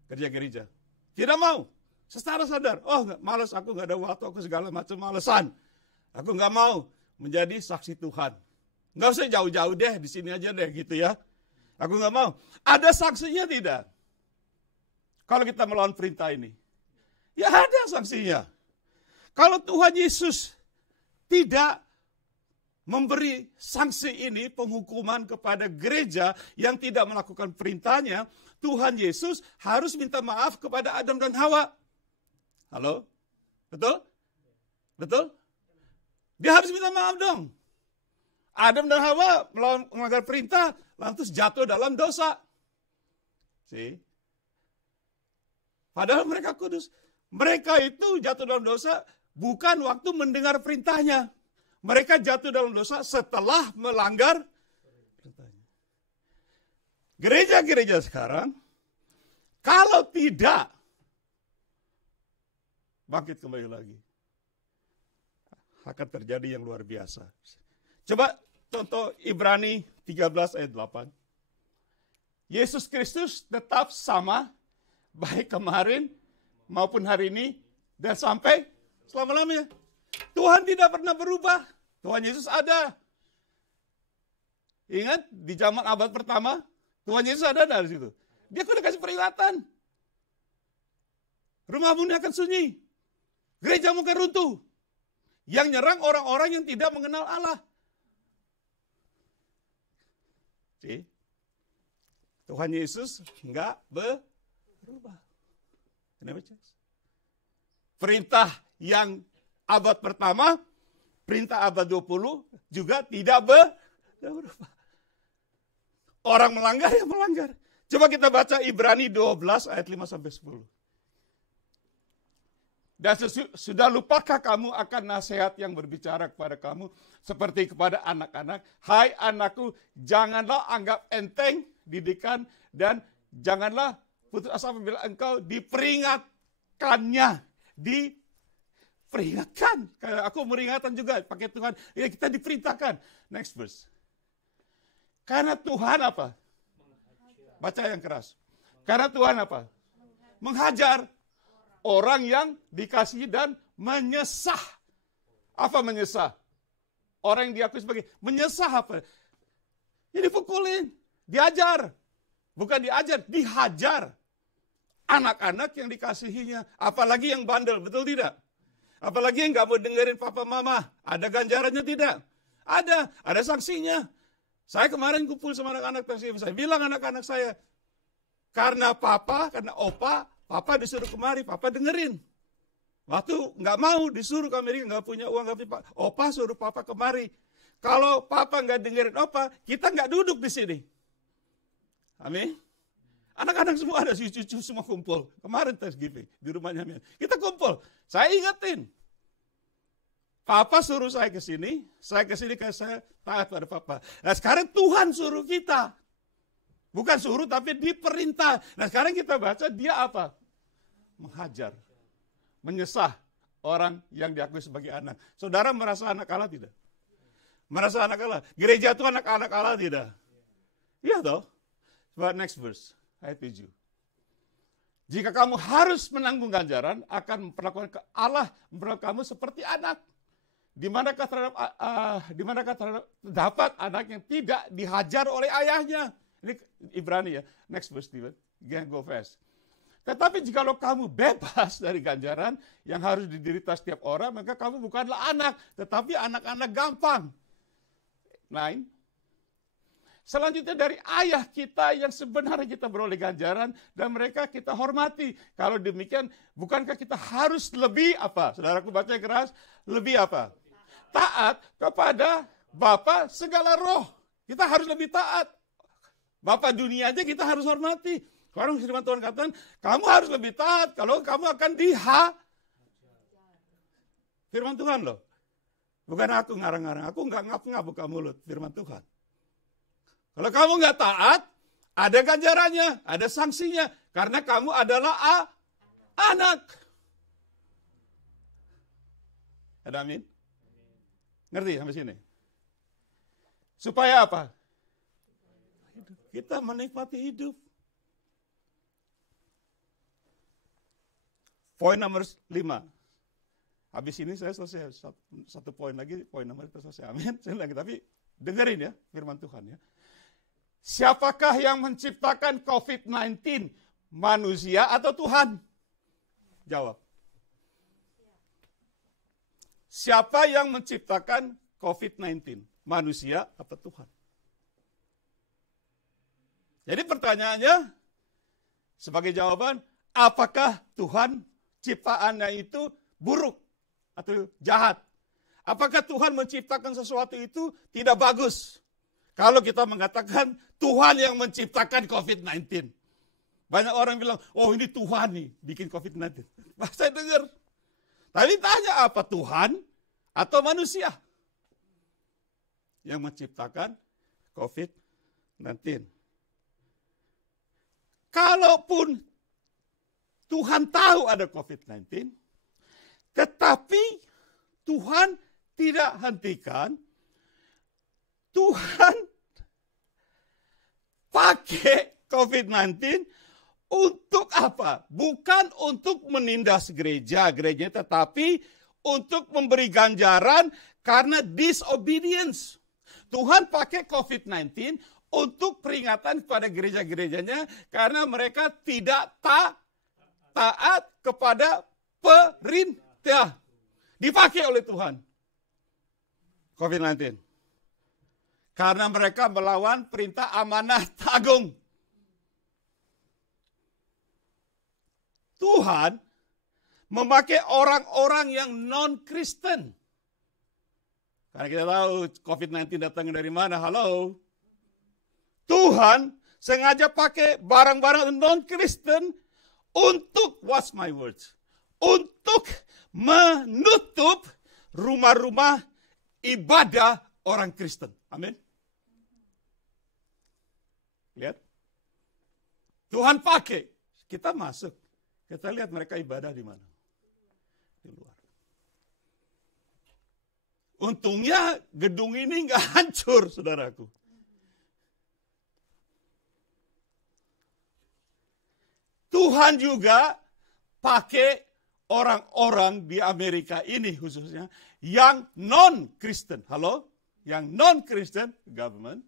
Gereja-gereja. Tidak mau. Secara sadar, oh malas, aku gak ada waktu, aku segala macam malesan. Aku gak mau menjadi saksi Tuhan. Gak usah jauh-jauh deh, di sini aja deh gitu ya. Aku gak mau. Ada sanksinya tidak? Kalau kita melawan perintah ini. Ya ada sanksinya. Kalau Tuhan Yesus tidak memberi sanksi ini, penghukuman kepada gereja yang tidak melakukan perintahnya, Tuhan Yesus harus minta maaf kepada Adam dan Hawa. Halo? Betul? Betul? Dia harus minta maaf dong. Adam dan Hawa melanggar perintah, lantas jatuh dalam dosa. See? Padahal mereka kudus. Mereka itu jatuh dalam dosa bukan waktu mendengar perintahnya. Mereka jatuh dalam dosa setelah melanggar perintahnya. Gereja-gereja sekarang, kalau tidak bangkit kembali lagi, akan terjadi yang luar biasa. Coba contoh Ibrani 13 ayat 8. Yesus Kristus tetap sama, baik kemarin maupun hari ini, dan sampai selama-lamanya. Tuhan tidak pernah berubah. Tuhan Yesus ada. Ingat, di zaman abad pertama, Tuhan Yesus ada dari situ. Dia sudah kasih peringatan. Rumahmu ini akan sunyi. Gerejamu akan runtuh. Yang nyerang orang-orang yang tidak mengenal Allah. See? Tuhan Yesus enggak berubah. Perintah yang abad pertama, perintah abad 20 juga tidak berubah. Orang melanggar ya melanggar. Coba kita baca Ibrani 12 ayat 5-10. Dan sudah lupakah kamu akan nasihat yang berbicara kepada kamu seperti kepada anak-anak? Hai anakku, janganlah anggap enteng didikan dan janganlah putus asa apabila engkau diperingatkan. bukannya diperingatkan. Kayak aku meringatkan juga pakai Tuhan. Ya kita diperintahkan. Next verse. Karena Tuhan apa? Baca yang keras. Karena Tuhan apa? Menghajar orang yang dikasihi dan menyesah. Apa menyesah? Orang yang diakui sebagai menyesah apa? Ya dipukulin, diajar. Bukan diajar, dihajar. Anak-anak yang dikasihinya. Apalagi yang bandel, betul tidak? Apalagi yang gak mau dengerin papa mama. Ada ganjarannya tidak? Ada sanksinya. Saya kemarin kumpul sama anak-anak tersebut. Saya bilang anak-anak saya, karena papa, karena opa, papa disuruh kemari, papa dengerin. Waktu nggak mau disuruh ke Amerika, nggak punya uang, nggak punya, opa suruh papa kemari. Kalau papa nggak dengerin opa, kita nggak duduk di sini. Amin. Anak-anak semua ada, cucu semua kumpul. Kemarin Thanksgiving di rumahnya. Kita kumpul. Saya ingetin. Papa suruh saya ke sini karena saya taat pada papa. Nah sekarang Tuhan suruh kita. Bukan suruh tapi diperintah. Nah sekarang kita baca dia apa? Menghajar. Menyesah orang yang diakui sebagai anak. Saudara merasa anak Allah tidak? Merasa anak Allah? Gereja itu anak-anak Allah tidak? Iya toh. Coba next verse. Ayat 7. Jika kamu harus menanggung ganjaran, akan memperlakukan Allah memperlakukan kamu seperti anak. Di manakah terdapat anak yang tidak dihajar oleh ayahnya? Ini Ibrani ya. Next verse, Steven. Go fast. Tetapi jikalau kamu bebas dari ganjaran yang harus diderita setiap orang, maka kamu bukanlah anak, tetapi anak-anak gampang. 9. Selanjutnya dari ayah kita yang sebenarnya kita beroleh ganjaran dan mereka kita hormati. Kalau demikian, bukankah kita harus lebih apa? Saudaraku baca keras, lebih apa? Taat kepada Bapa segala roh. Kita harus lebih taat. Bapa dunia aja kita harus hormati. Kalau firman Tuhan katakan, kamu harus lebih taat kalau kamu akan firman Tuhan loh. Bukan aku ngarang-ngarang, aku nggak ngap-ngap buka mulut, firman Tuhan. Kalau kamu nggak taat, ada ganjarannya, ada sanksinya. Karena kamu adalah anak. Ada amin? Ngerti sampai sini? Supaya apa? Kita menikmati hidup. Poin nomor 5. Habis ini saya selesai. Satu poin lagi, poin nomor itu selesai. Amin. Saya lagi, tapi dengerin ya firman Tuhan ya. Siapakah yang menciptakan COVID-19? Manusia atau Tuhan? Jawab. Siapa yang menciptakan COVID-19? Manusia atau Tuhan? Jadi pertanyaannya, sebagai jawaban, apakah Tuhan ciptaannya itu buruk atau jahat? Apakah Tuhan menciptakan sesuatu itu tidak bagus? Kalau kita mengatakan Tuhan yang menciptakan COVID-19. Banyak orang bilang, oh ini Tuhan nih bikin COVID-19. Saya dengar. Tapi tanya apa Tuhan atau manusia yang menciptakan COVID-19? Kalaupun Tuhan tahu ada COVID-19, tetapi Tuhan tidak hentikan, Tuhan pakai COVID-19 untuk apa? Bukan untuk menindas gerejanya, tetapi untuk memberi ganjaran karena disobedience. Tuhan pakai COVID-19 untuk peringatan kepada gereja-gerejanya karena mereka tidak taat kepada perintah. Dipakai oleh Tuhan. COVID-19. Karena mereka melawan perintah amanah agung. Tuhan memakai orang-orang yang non-Kristen. Karena kita tahu COVID-19 datang dari mana, halo. Tuhan sengaja pakai barang-barang non-Kristen untuk, what's my words? Untuk menutup rumah-rumah ibadah orang Kristen. Amin. Lihat. Tuhan pakai. Kita masuk Kita lihat mereka ibadah di mana? Di luar. Untungnya gedung ini nggak hancur, saudaraku. Tuhan juga pakai orang-orang di Amerika ini khususnya yang non-Kristen. Halo? Yang non-Kristen government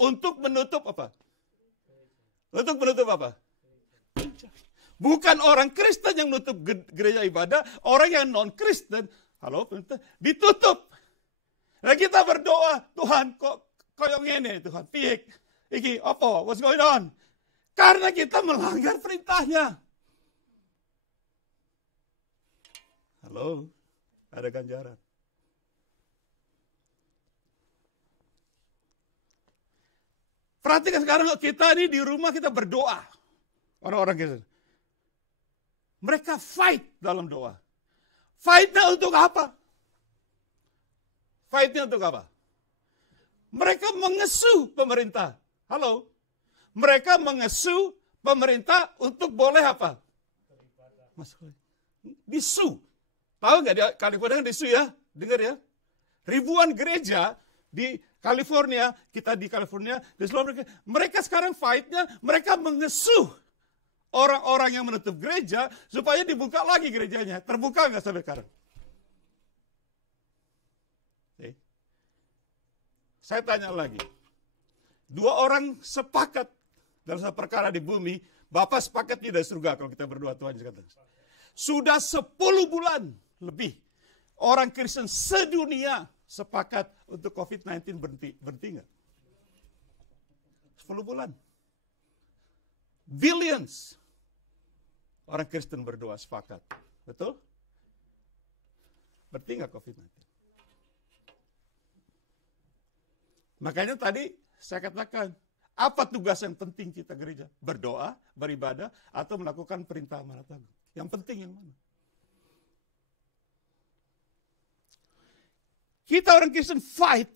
untuk menutup apa? Untuk menutup apa? Bukan orang Kristen yang menutup gereja ibadah, orang yang non-Kristen, halo, ditutup. Nah kita berdoa, Tuhan kok yang ini, Tuhan, piik, iki, apa, what's going on? Karena kita melanggar perintahnya. Halo, ada ganjaran. Perhatikan sekarang kita ini di rumah kita berdoa. Orang-orang Kristen. Mereka fight dalam doa. Fight-nya untuk apa? Fight-nya untuk apa? Mereka mengesu pemerintah. Halo? Mereka mengesu pemerintah untuk boleh apa? Disu. Tahu nggak di California disu ya? Dengar ya? Ribuan gereja di California, kita di California, di seluruh mereka sekarang fight-nya, mereka mengesu orang-orang yang menutup gereja supaya dibuka lagi gerejanya. Terbuka nggak sampai sekarang? Saya tanya lagi. 2 orang sepakat dalam satu perkara di bumi, Bapa sepakat tidak surga kalau kita berdoa Tuhan kata. Sudah 10 bulan lebih orang Kristen sedunia sepakat untuk COVID-19 berhenti nggak? 10 bulan. Billions orang Kristen berdoa sepakat. Betul? Berhenti nggak COVID-19? Makanya tadi saya katakan, apa tugas yang penting kita gereja? Berdoa, beribadah, atau melakukan perintah amanat agung? Yang penting yang mana? Kita orang Kristen fight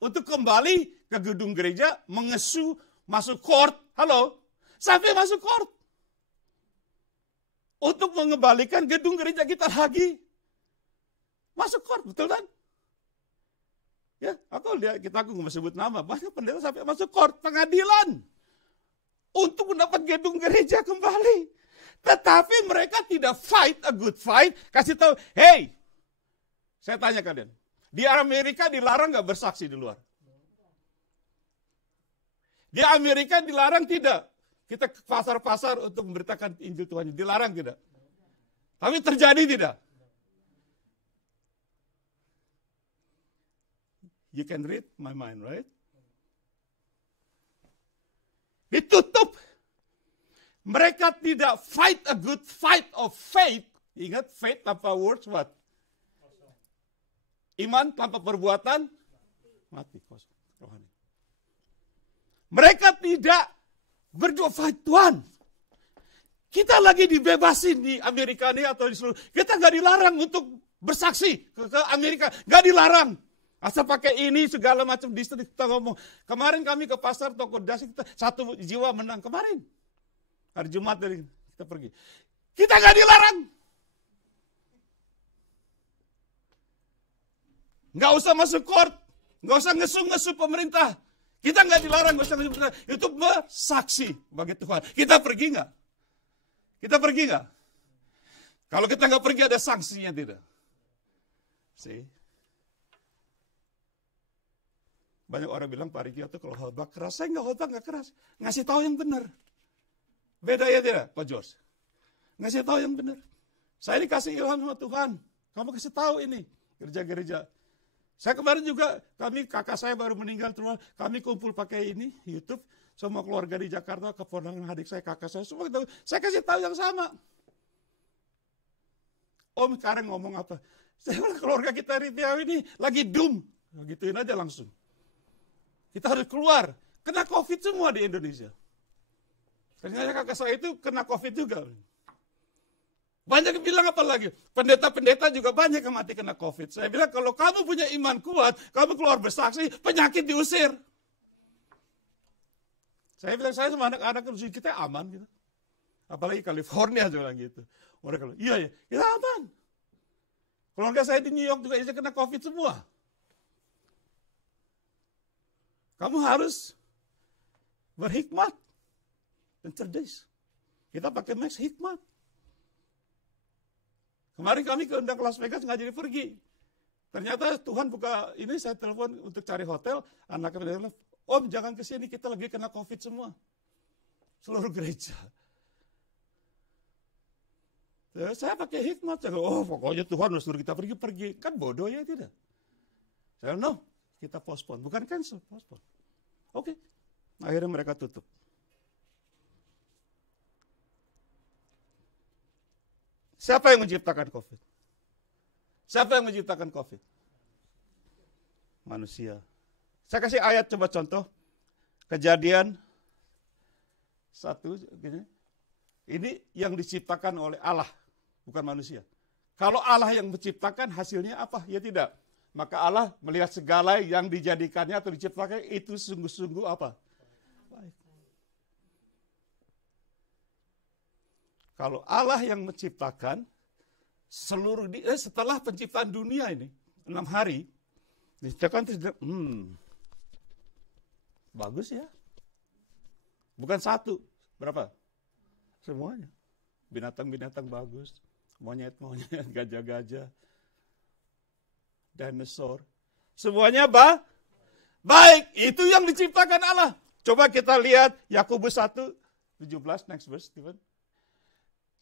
untuk kembali ke gedung gereja, mengesu, masuk court. Halo? Sampai masuk court. Untuk mengembalikan gedung gereja kita lagi. Masuk court, betul kan? Ya, aku nggak sebut nama, banyak pendeta sampai masuk court pengadilan untuk mendapat gedung gereja kembali. Tetapi mereka tidak fight a good fight, kasih tahu, hey, saya tanya kalian, di Amerika dilarang nggak bersaksi di luar? Di Amerika dilarang tidak? Kita ke pasar-pasar untuk memberitakan Injil Tuhan, dilarang tidak? Tapi terjadi tidak? You can read my mind, right? Ditutup. Mereka tidak fight a good fight of faith. Ingat, faith tanpa words what? Iman tanpa perbuatan mati. Rohani. Mereka tidak berdoa fight Tuhan. Kita lagi dibebasin di Amerika ini atau di seluruh. Kita nggak dilarang untuk bersaksi ke Amerika, nggak dilarang. Asal pakai ini segala macam distrik kita ngomong. Kemarin kami ke pasar toko dasi kita 1 jiwa menang kemarin. Hari Jumat dari kita pergi. Kita nggak dilarang. Nggak usah masuk court, nggak usah ngesu pemerintah. Kita nggak dilarang, nggak usah ngesu pemerintah. Itu bersaksi bagi Tuhan. Kita pergi nggak? Kita pergi nggak? Kalau kita nggak pergi ada sanksinya tidak? See? Banyak orang bilang Pak Riki itu kalau khotbah keras, saya nggak khotbah nggak keras, ngasih tahu yang benar. Beda ya tidak, Pak George? Ngasih tahu yang benar. Saya dikasih ilham sama Tuhan, kamu kasih tahu ini gereja-gereja. Saya kemarin juga, kakak saya baru meninggal, kami kumpul pakai ini YouTube, semua keluarga di Jakarta, keponakan adik saya, kakak saya, semua tahu. Saya kasih tahu yang sama. Om sekarang ngomong apa? Saya bilang keluarga kita Riau ini lagi doom, gituin aja langsung. Kita harus keluar. Kena COVID semua di Indonesia. Ternyata kakak saya itu kena COVID juga. Banyak yang bilang apa lagi? Pendeta-pendeta juga banyak yang mati kena COVID. Saya bilang kalau kamu punya iman kuat, kamu keluar bersaksi, penyakit diusir. Saya bilang saya sama anak-anak kita aman gitu. Apalagi California juga gitu. Mereka bilang, iya ya, kita aman. Keluarga saya di New York juga kena COVID semua. Kamu harus berhikmat dan cerdas. Kita pakai max hikmat. Kemarin kami keundang ke Las Vegas, nggak jadi pergi. Ternyata Tuhan buka, ini saya telepon untuk cari hotel, anaknya bilang, Om jangan ke sini, kita lagi kena COVID semua. Seluruh gereja. Ya, saya pakai hikmat, saya bilang, pokoknya Tuhan harus suruh kita pergi. Kan bodoh ya, tidak? Saya bilang, no, kita postpone, bukan cancel, postpone. Oke, akhirnya mereka tutup. Siapa yang menciptakan COVID? Siapa yang menciptakan COVID? Manusia. Saya kasih ayat coba contoh. Kejadian 1. Ini yang diciptakan oleh Allah, bukan manusia. Kalau Allah yang menciptakan, hasilnya apa? Ya tidak. Maka Allah melihat segala yang dijadikannya atau diciptakan itu sungguh-sungguh apa? Baik. Kalau Allah yang menciptakan, setelah penciptaan dunia ini, 6 hari, diciptakan bagus ya. Bukan satu, berapa? Semuanya. Binatang-binatang bagus, monyet-monyet, gajah-gajah, dinosaur. Semuanya baik. Itu yang diciptakan Allah. Coba kita lihat Yakobus 1:17, next verse, Stephen.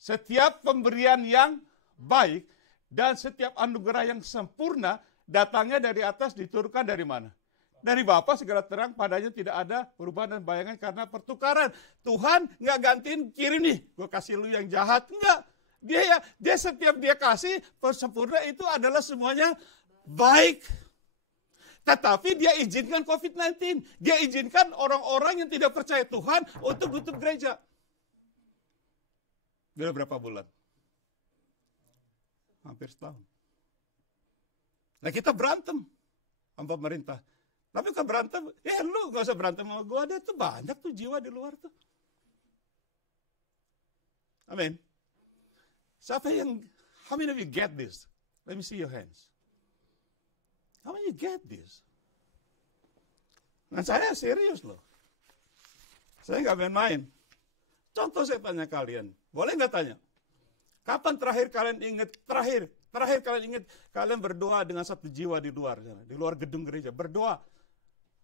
Setiap pemberian yang baik dan setiap anugerah yang sempurna datangnya dari atas, diturunkan dari mana? Dari Bapa segala terang, padanya tidak ada perubahan dan bayangan karena pertukaran. Tuhan nggak gantiin kiri nih, gue kasih lu yang jahat. Enggak. Dia setiap dia kasih, sempurna itu adalah semuanya baik. Tetapi dia izinkan COVID-19. Dia izinkan orang-orang yang tidak percaya Tuhan untuk tutup gereja. Sudah berapa bulan? Hampir setahun. Nah kita berantem sama pemerintah. Tapi kan berantem, lu gak usah berantem sama gue, ada tuh banyak tuh jiwa di luar tuh. Amin. Siapa yang, how many of you get this? Let me see your hands. How many of you get this? Nah saya serius loh. Saya gak main-main. Contoh saya tanya kalian, boleh gak tanya? Kapan terakhir kalian ingat, terakhir kalian ingat kalian berdoa dengan satu jiwa di luar gedung gereja, berdoa.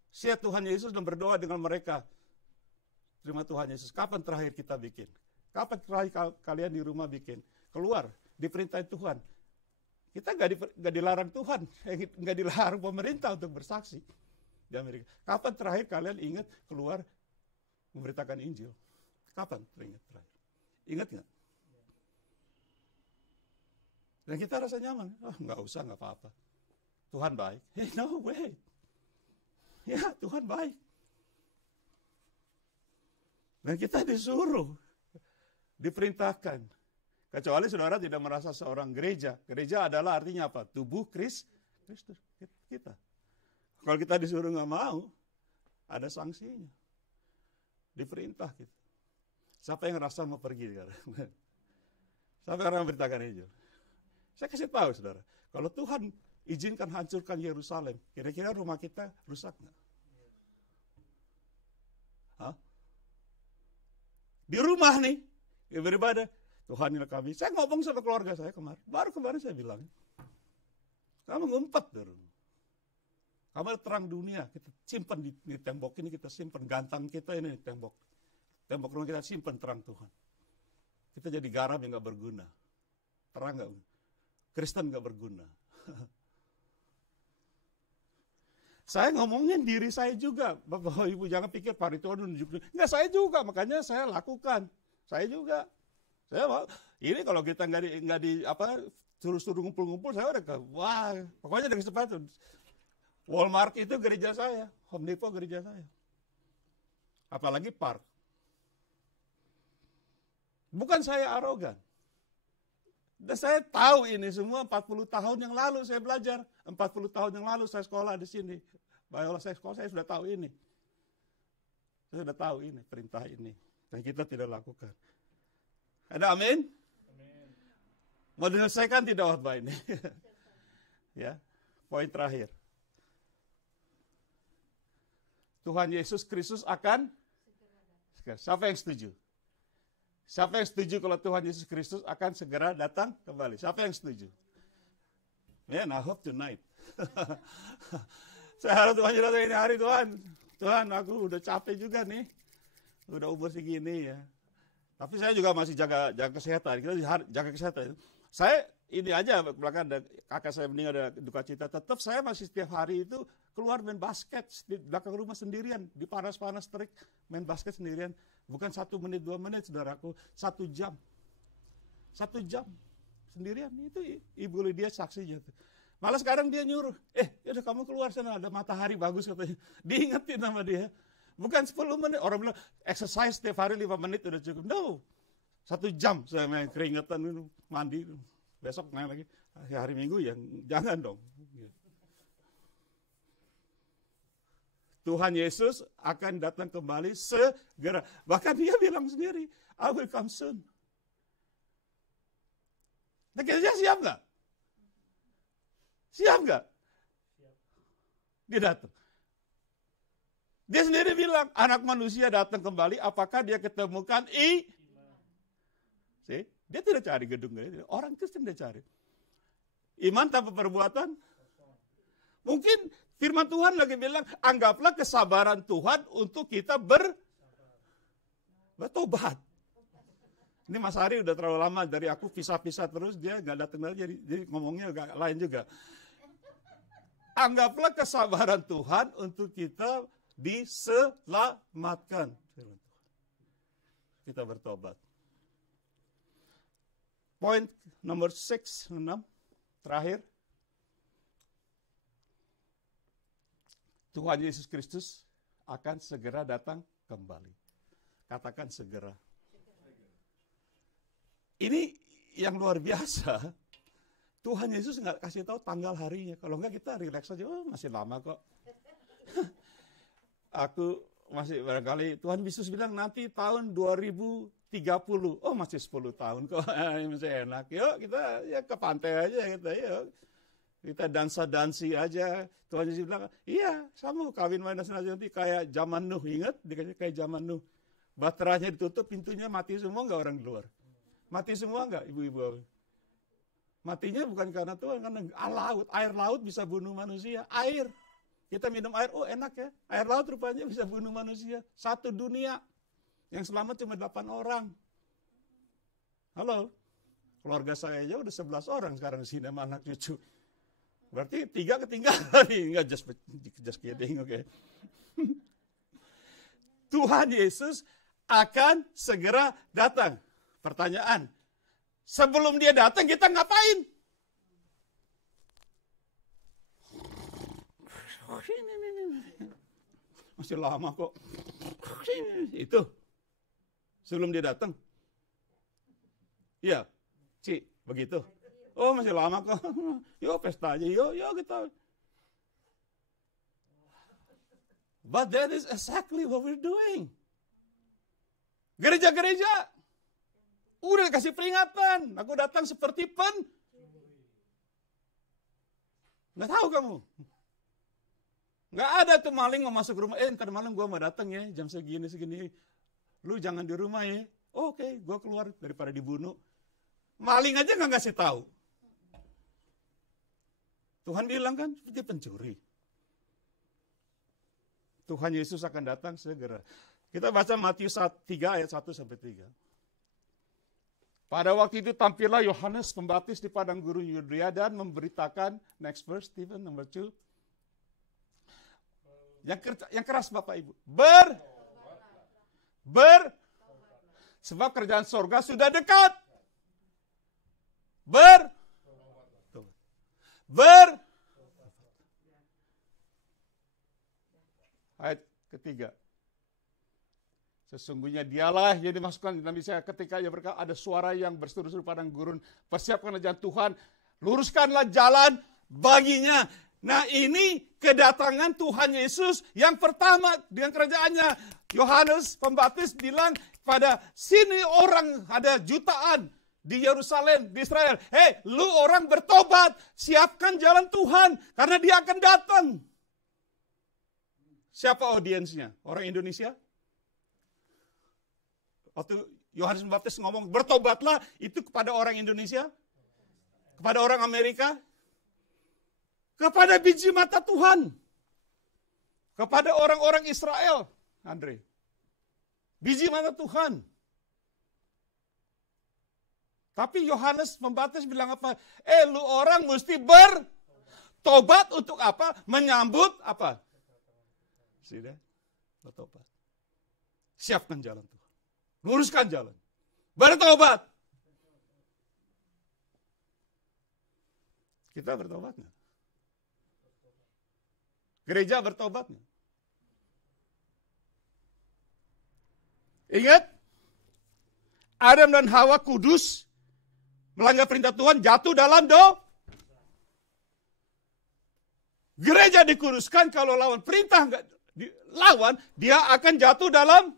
Siap Tuhan Yesus dan berdoa dengan mereka. Terima Tuhan Yesus. Kapan terakhir kita bikin? Kapan terakhir kalian di rumah bikin? Keluar, diperintahin Tuhan. Kita nggak dilarang Tuhan, nggak dilarang pemerintah untuk bersaksi di Amerika. Kapan terakhir kalian ingat keluar memberitakan Injil? Kapan terakhir? Ingat nggak? Dan kita rasa nyaman. Nggak usah, nggak apa-apa. Tuhan baik. Hey, no way. Ya, Tuhan baik. Dan kita disuruh, diperintahkan. Kecuali saudara tidak merasa seorang gereja. Gereja adalah artinya apa? Tubuh Kristus. Kita. Kalau kita disuruh nggak mau, ada sanksinya. Diperintah kita. Siapa yang rasa mau pergi sekarang? Siapa yang memberitakan Injil? Saya kasih tahu saudara, kalau Tuhan izinkan hancurkan Yerusalem, kira-kira rumah kita rusak nggak? Hah? Di rumah nih, beribadah, Tuhan ini kami. Saya ngomong sama keluarga saya kemarin, baru kemarin saya bilang, kamu ngumpet di rumah. Kamu terang dunia, kita simpan di tembok ini, kita simpan gantang kita ini di tembok. Tembok rumah kita simpan terang Tuhan. Kita jadi garam yang nggak berguna. Terang nggak? Kristen nggak berguna. Saya ngomongin diri saya juga. Bapak Ibu jangan pikir Pak Rituan nunjuk. Enggak, saya juga. Makanya saya lakukan. Saya juga. Saya mau. Ini kalau kita nggak di suruh ngumpul-ngumpul, saya udah pokoknya ada kesempatan. Walmart itu gereja saya. Home Depot gereja saya. Apalagi park. Bukan saya arogan. Dan saya tahu ini semua 40 tahun yang lalu saya belajar. 40 tahun yang lalu saya sekolah di sini. Baiklah saya sekolah, saya sudah tahu ini. Saya sudah tahu ini, perintah ini. Dan kita tidak lakukan. Ada amin? Mau diselesaikan tidak khotbah ini? Ya, poin terakhir. Tuhan Yesus Kristus akan, siapa yang setuju? Siapa yang setuju kalau Tuhan Yesus Kristus akan segera datang kembali? Siapa yang setuju? Man, I hope tonight. Saya harap Tuhan datang ini hari, Tuhan. Tuhan, aku udah capek juga nih. Udah umur segini ya. Tapi saya juga masih jaga kesehatan. Kita jaga kesehatan. Saya ini aja belakang ada kakak saya meninggal, ada duka cita. Tetap saya masih setiap hari itu keluar main basket di belakang rumah sendirian, di panas-panas terik main basket sendirian. Bukan 1 menit 2 menit, saudaraku, 1 jam. 1 jam sendirian. Itu Ibu Lydia saksinya. Malah sekarang dia nyuruh, yaudah kamu keluar sana, ada matahari bagus katanya. Diingetin sama dia. Bukan 10 menit, orang bilang exercise setiap hari 5 menit udah cukup. No, 1 jam saya main keringetan, mandi, besok main lagi. Hari Minggu ya jangan dong. Tuhan Yesus akan datang kembali segera. Bahkan dia bilang sendiri, I will come soon. Nah, kira-kira siap nggak? Siap nggak? Dia datang. Dia sendiri bilang, anak manusia datang kembali, apakah dia ketemukan See? Dia tidak cari gedung, orang Kristen dia cari. Iman tanpa perbuatan? Mungkin firman Tuhan lagi bilang, anggaplah kesabaran Tuhan untuk kita bertobat. Ini Mas Hari udah terlalu lama, dari aku pisah-pisah terus, dia gak datang lagi, jadi ngomongnya agak lain juga. Anggaplah kesabaran Tuhan untuk kita diselamatkan. Kita bertobat. Poin nomor 6, terakhir. Tuhan Yesus Kristus akan segera datang kembali. Katakan segera. Ini yang luar biasa. Tuhan Yesus nggak kasih tahu tanggal harinya. Kalau nggak kita relax aja. Oh, masih lama kok. Aku masih barangkali Tuhan Yesus bilang nanti tahun 2030. Oh, masih 10 tahun kok. Masih enak. Yuk kita ya ke pantai aja kita. Yuk. Kita dansa-dansi aja. Tuhan Yesus bilang, iya sama kawin main nanti kayak zaman Nuh. Ingat? Kayak zaman Nuh. Baterainya ditutup, pintunya mati semua nggak orang di luar? Mati semua nggak ibu-ibu? Matinya bukan karena Tuhan, karena air laut bisa bunuh manusia. Air. Kita minum air, oh enak ya. Air laut rupanya bisa bunuh manusia. Satu dunia. Yang selamat cuma 8 orang. Halo? Keluarga saya aja udah 11 orang sekarang di sini sama anak cucu. Berarti 3 ketinggalan. Enggak, just kidding, oke. Tuhan Yesus akan segera datang. Pertanyaan, sebelum dia datang kita ngapain? Masih lama kok. Itu. Sebelum dia datang. Iya, Ci, begitu. Oh, masih lama kok. Yuk pesta aja, yuk kita. But that is exactly what we're doing. Gereja-gereja udah kasih peringatan. Aku datang seperti nggak tahu kamu. Nggak ada tuh maling mau masuk rumah. Ntar malam gua mau datang ya, jam segini. Lu jangan di rumah ya. Oke, gua keluar daripada dibunuh. Maling aja nggak ngasih tahu. Tuhan bilang kan seperti pencuri. Tuhan Yesus akan datang segera. Kita baca Matius 3 ayat 1-3. Pada waktu itu tampillah Yohanes Pembaptis di padang gurun Yudea dan memberitakan, next verse, Stephen, number 2. Yang keras Bapak Ibu. Sebab kerajaan sorga sudah dekat. Ayat ketiga. Sesungguhnya dialah yang dimasukkan dalam Yesaya ketika ia berkata ada suara yang berseru-seru padang gurun, persiapkanlah jalan Tuhan, luruskanlah jalan baginya. Nah ini kedatangan Tuhan Yesus yang pertama dengan kerajaannya. Yohanes Pembaptis bilang kepada sini orang ada jutaan di Yerusalem, di Israel. Hei, lu orang bertobat, siapkan jalan Tuhan, karena dia akan datang. Siapa audiensnya? Orang Indonesia? Waktu Yohanes Pembaptis ngomong, bertobatlah, itu kepada orang Indonesia? Kepada orang Amerika? Kepada biji mata Tuhan. Kepada orang-orang Israel, Andre. Biji mata Tuhan. Tapi Yohanes Pembaptis bilang apa? Lu orang mesti bertobat untuk apa? Menyambut apa? Sudah, bertobat. Siapkan jalan Tuhan. Luruskan jalan. Bertobat. Kita bertobat nggak? Gereja bertobat nggak? Ingat, Adam dan Hawa kudus, melanggar perintah Tuhan, jatuh dalam Gereja dikuduskan, kalau lawan perintah nggak lawan, dia akan jatuh dalam.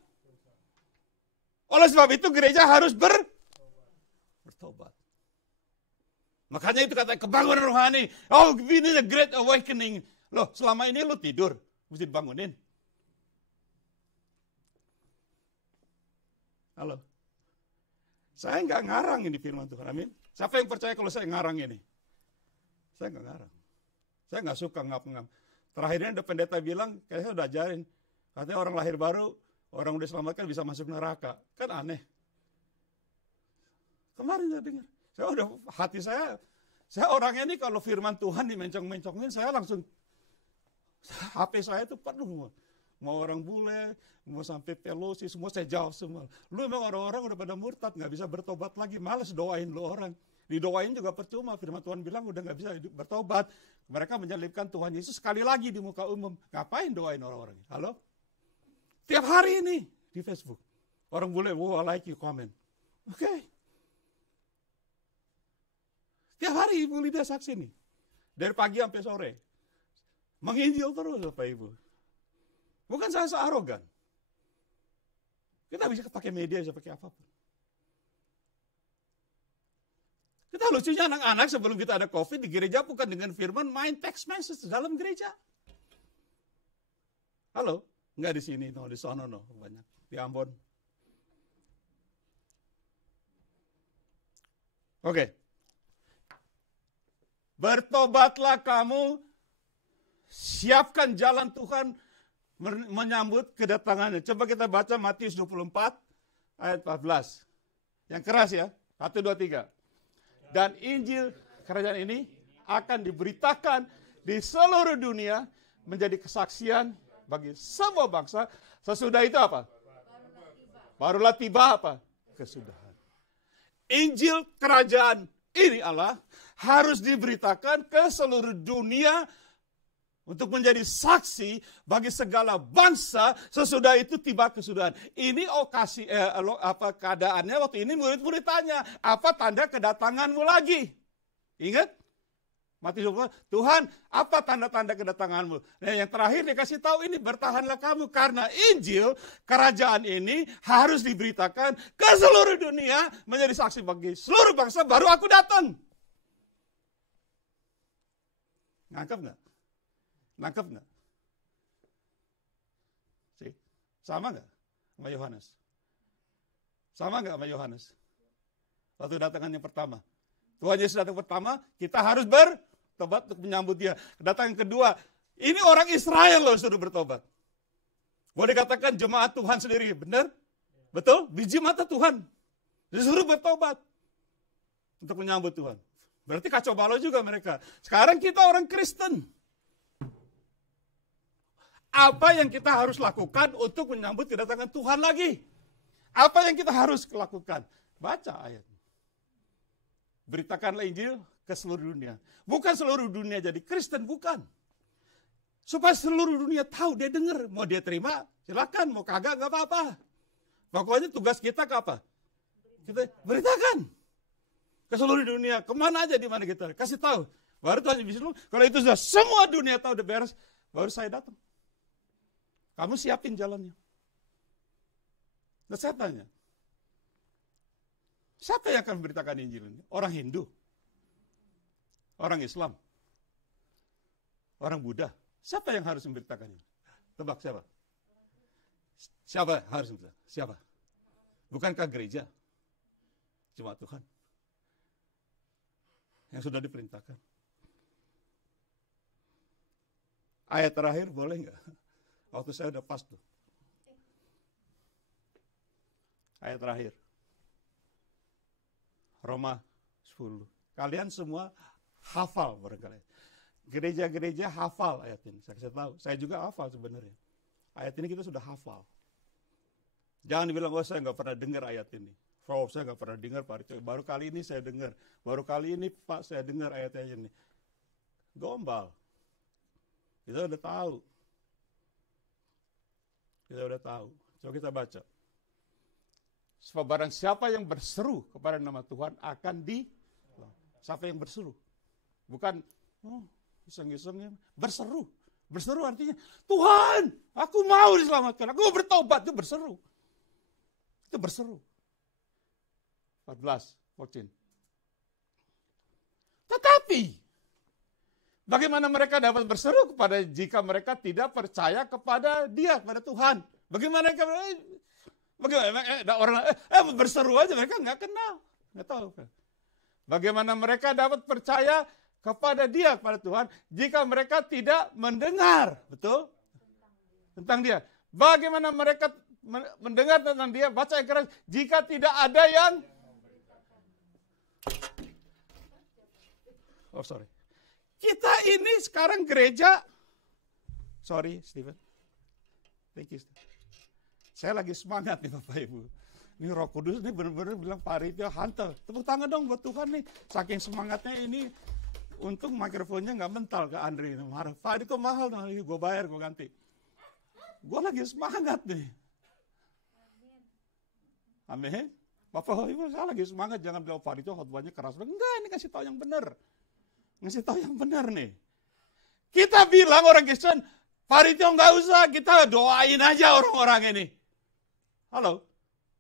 Oleh sebab itu gereja harus bertobat. Makanya itu kata kebangunan rohani. Oh, ini the great awakening. Loh, selama ini lu tidur, mesti dibangunin. Halo. Saya nggak ngarang ini firman Tuhan, amin. Siapa yang percaya kalau saya ngarang ini? Saya nggak ngarang. Saya nggak suka ngap-ngap. Terakhirnya ada pendeta bilang, kayaknya saya udah ajarin. Katanya orang lahir baru, orang udah selamatkan bisa masuk neraka. Kan aneh. Kemarin saya dengar. Saya udah, hati saya orangnya ini kalau firman Tuhan dimencong-mencongin, saya langsung, HP saya itu penuh. Mau orang bule, mau sampai Pelosi, semua saya jawab semua. Lu memang orang-orang udah pada murtad, nggak bisa bertobat lagi, males doain lu orang. Didoain juga percuma, firman Tuhan bilang udah nggak bisa bertobat. Mereka menyelipkan Tuhan Yesus sekali lagi di muka umum. Ngapain doain orang-orang? Halo? Tiap hari ini di Facebook. Orang bule, wow, like you, comment. Oke. Tiap hari Ibu Lydia saksi nih. Dari pagi sampai sore. Menginjil terus Bapak Ibu. Bukan saya searogan. Kita bisa pakai media, bisa pakai apapun. Kita lucunya anak-anak sebelum kita ada COVID di gereja bukan dengan firman, main text message dalam gereja. Halo? Enggak di sini, no, di sono, no, banyak. Di Ambon. Oke. Bertobatlah kamu, siapkan jalan Tuhan, menyambut kedatangannya. Coba kita baca Matius 24 ayat 14. Yang keras ya. 1, 2, 3. Dan Injil kerajaan ini akan diberitakan di seluruh dunia menjadi kesaksian bagi semua bangsa. Sesudah itu apa? Barulah tiba apa? Kesudahan. Injil kerajaan ini Allah harus diberitakan ke seluruh dunia untuk menjadi saksi bagi segala bangsa. Sesudah itu tiba kesudahan. Ini keadaannya waktu ini murid-murid tanya, apa tanda kedatanganmu lagi? Ingat? Matius 24, Tuhan, apa tanda-tanda kedatanganmu? Nah, yang terakhir dikasih tahu ini, bertahanlah kamu karena Injil kerajaan ini harus diberitakan ke seluruh dunia menjadi saksi bagi seluruh bangsa, baru aku datang. Nangkep nggak? Nangkep nggak? Sama nggak sama Yohanes? Sama nggak sama Yohanes? Waktu datangan yang pertama. Tuhan Yesus datang pertama, kita harus bertobat untuk menyambut dia. Kedatangan kedua, ini orang Israel loh suruh bertobat. Boleh dikatakan jemaat Tuhan sendiri, benar? Betul? Biji mata Tuhan. Disuruh bertobat untuk menyambut Tuhan. Berarti kacau balau juga mereka. Sekarang kita orang Kristen. Apa yang kita harus lakukan untuk menyambut kedatangan Tuhan lagi? Apa yang kita harus lakukan? Baca ayat. Beritakanlah Injil ke seluruh dunia. Bukan seluruh dunia jadi Kristen, bukan. Supaya seluruh dunia tahu, dia dengar. Mau dia terima, silakan. Mau kagak, gak apa-apa. Pokoknya tugas kita ke apa? Kita beritakan ke seluruh dunia. Kemana aja, di mana kita. Kasih tahu. Baru Tuhan bisa dulu. Kalau itu sudah semua dunia tahu, udah beres. Baru saya datang. Kamu siapin jalannya. Nah saya tanya, Siapa yang akan memberitakan Injil ini? Orang Hindu? Orang Islam? Orang Buddha? Siapa yang harus memberitakannya? Tebak siapa? Siapa harus memberitakan? Siapa? Bukankah gereja? Jemaat Tuhan yang sudah diperintahkan. Ayat terakhir boleh nggak? Waktu saya udah pas tuh. Ayat terakhir. Roma 10. Kalian semua hafal barangkali. Gereja-gereja hafal ayat ini. Saya tahu. Saya juga hafal sebenarnya. Ayat ini kita sudah hafal. Jangan dibilang, oh saya nggak pernah dengar ayat ini. Oh, saya nggak pernah dengar Pak Rito. Baru kali ini saya dengar. Baru kali ini Pak saya dengar ayat-ayat ini. Gombal. Kita udah tahu. Kita udah tahu. Coba kita baca. Sebab barang siapa yang berseru kepada nama Tuhan akan di... Siapa yang berseru? Bukan, iseng-isengnya. Berseru. Berseru artinya, Tuhan, aku mau diselamatkan. Aku mau bertobat. Itu berseru. Itu berseru. 14. Tetapi, bagaimana mereka dapat berseru kepada jika mereka tidak percaya kepada Dia, kepada Tuhan? Bagaimana orang berseru aja mereka nggak kenal, nggak tahu. Bagaimana mereka dapat percaya kepada Dia, kepada Tuhan, jika mereka tidak mendengar, betul? Tentang Dia. Bagaimana mereka mendengar tentang Dia? Baca yang keras. Jika tidak ada yang kita ini sekarang gereja. Sorry, Steven. Thank you, Steven. Saya lagi semangat nih Bapak Ibu. Ini Roh Kudus nih benar-benar bilang Pak Rito hantar. Tepuk tangan dong buat Tuhan nih. Saking semangatnya ini. Untung mikrofonnya nggak mental ke Andre. Marah. Pak Rito mahal dong. Gue bayar, gue ganti. Gue lagi semangat nih. Amin. Bapak Ibu saya lagi semangat. Jangan bilang Pak Rito khotbahnya keras. Enggak, ini kasih tahu yang benar. Ngasih tahu yang benar nih. Kita bilang orang Kristen, Pak Rito nggak usah, kita doain aja orang-orang ini. Halo?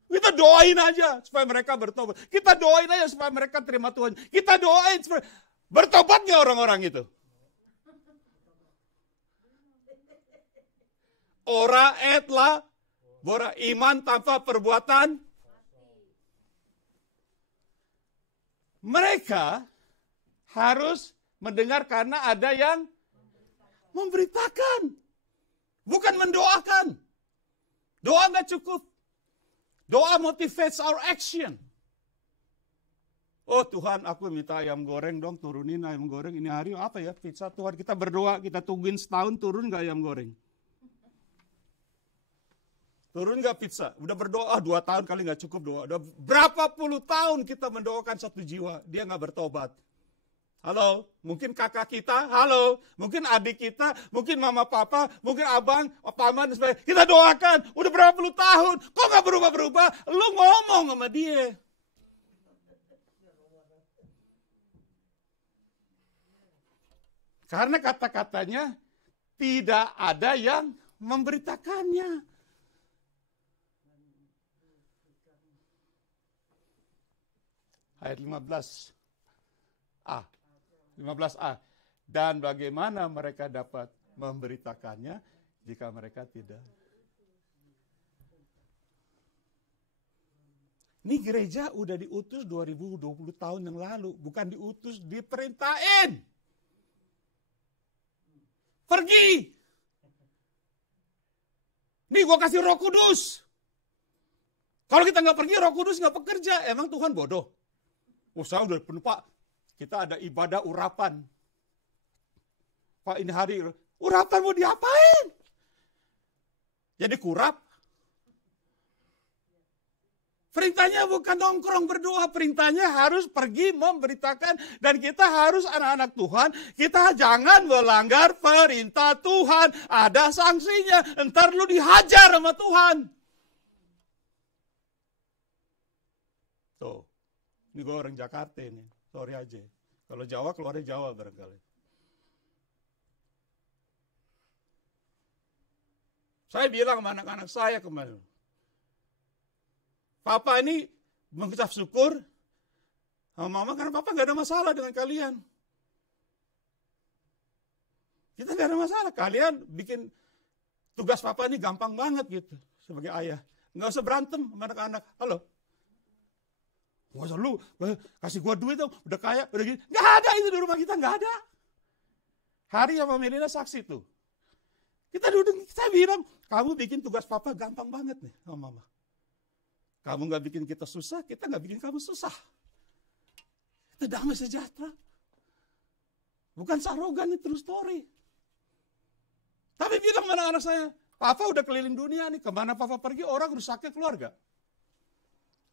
Kita doain aja supaya mereka bertobat. Kita doain aja supaya mereka terima Tuhan. Kita doain supaya bertobatnya orang-orang itu. Ora etla, bora iman tanpa perbuatan. Mereka harus mendengar karena ada yang memberitakan. Bukan mendoakan. Doa nggak cukup. Doa motivates our action. Oh Tuhan, aku minta ayam goreng dong, turunin ayam goreng. Ini hari apa ya? Pizza Tuhan, kita berdoa, kita tungguin setahun turun nggak ayam goreng? Turun nggak pizza? Udah berdoa 2 tahun kali nggak cukup doa. Udah berapa puluh tahun kita mendoakan 1 jiwa, dia nggak bertobat. Halo, mungkin kakak kita, halo, mungkin adik kita, mungkin mama papa, mungkin abang, paman, dan sebagainya. Kita doakan, udah berapa puluh tahun, kok nggak berubah-berubah? Lu ngomong sama dia. Karena kata-katanya tidak ada yang memberitakannya. Ayat 15a. 15a. Dan bagaimana mereka dapat memberitakannya jika mereka tidak. Ini gereja udah diutus 2020 tahun yang lalu. Bukan diutus, diperintahin. Pergi. Nih gua kasih Roh Kudus. Kalau kita nggak pergi, Roh Kudus nggak bekerja. Emang Tuhan bodoh? Saya udah penuh Pak. Kita ada ibadah urapan. Pak ini hari urapan mau diapain? Jadi kurap. Perintahnya bukan nongkrong berdoa, perintahnya harus pergi memberitakan. Dan kita harus anak-anak Tuhan, kita jangan melanggar perintah Tuhan. Ada sanksinya, ntar lu dihajar sama Tuhan. Tuh, ini gue orang Jakarta ini, sorry aja. Kalau Jawa, keluarnya Jawa barangkali. Saya bilang sama anak-anak saya kemarin, Papa ini mengucap syukur sama mama karena papa nggak ada masalah dengan kalian. Kita nggak ada masalah. Kalian bikin tugas papa ini gampang banget gitu sebagai ayah. Nggak usah berantem sama anak-anak. Halo? Nggak usah lu kasih gua duit dong, udah kaya, udah gini. Nggak ada itu di rumah kita, nggak ada. Hari sama Melina saksi tuh. Kita duduk, kita bilang, kamu bikin tugas papa gampang banget nih sama mama. Kamu nggak bikin kita susah, kita nggak bikin kamu susah. Kita damai sejahtera. Bukan sarogan, ini true story. Tapi bilang mana anak saya, papa udah keliling dunia nih, kemana papa pergi orang rusaknya keluarga.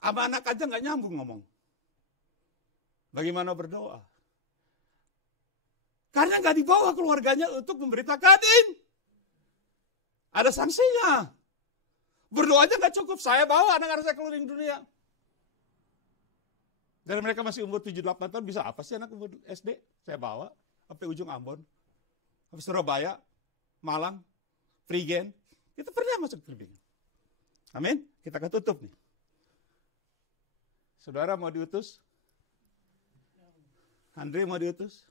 Sama anak aja nggak nyambung ngomong. Bagaimana berdoa? Karena nggak dibawa keluarganya untuk memberitakan. Ada sanksinya. Berdoa aja nggak cukup. Saya bawa anak-anak saya keliling dunia. Dari mereka masih umur 7-8 tahun, bisa apa sih anak umur SD? Saya bawa sampai ujung Ambon. Sampai Surabaya, Malang, Prigen. Kita pernah masuk keliling. Amin. Kita akan tutup nih. Saudara mau diutus? Andre mau diutus?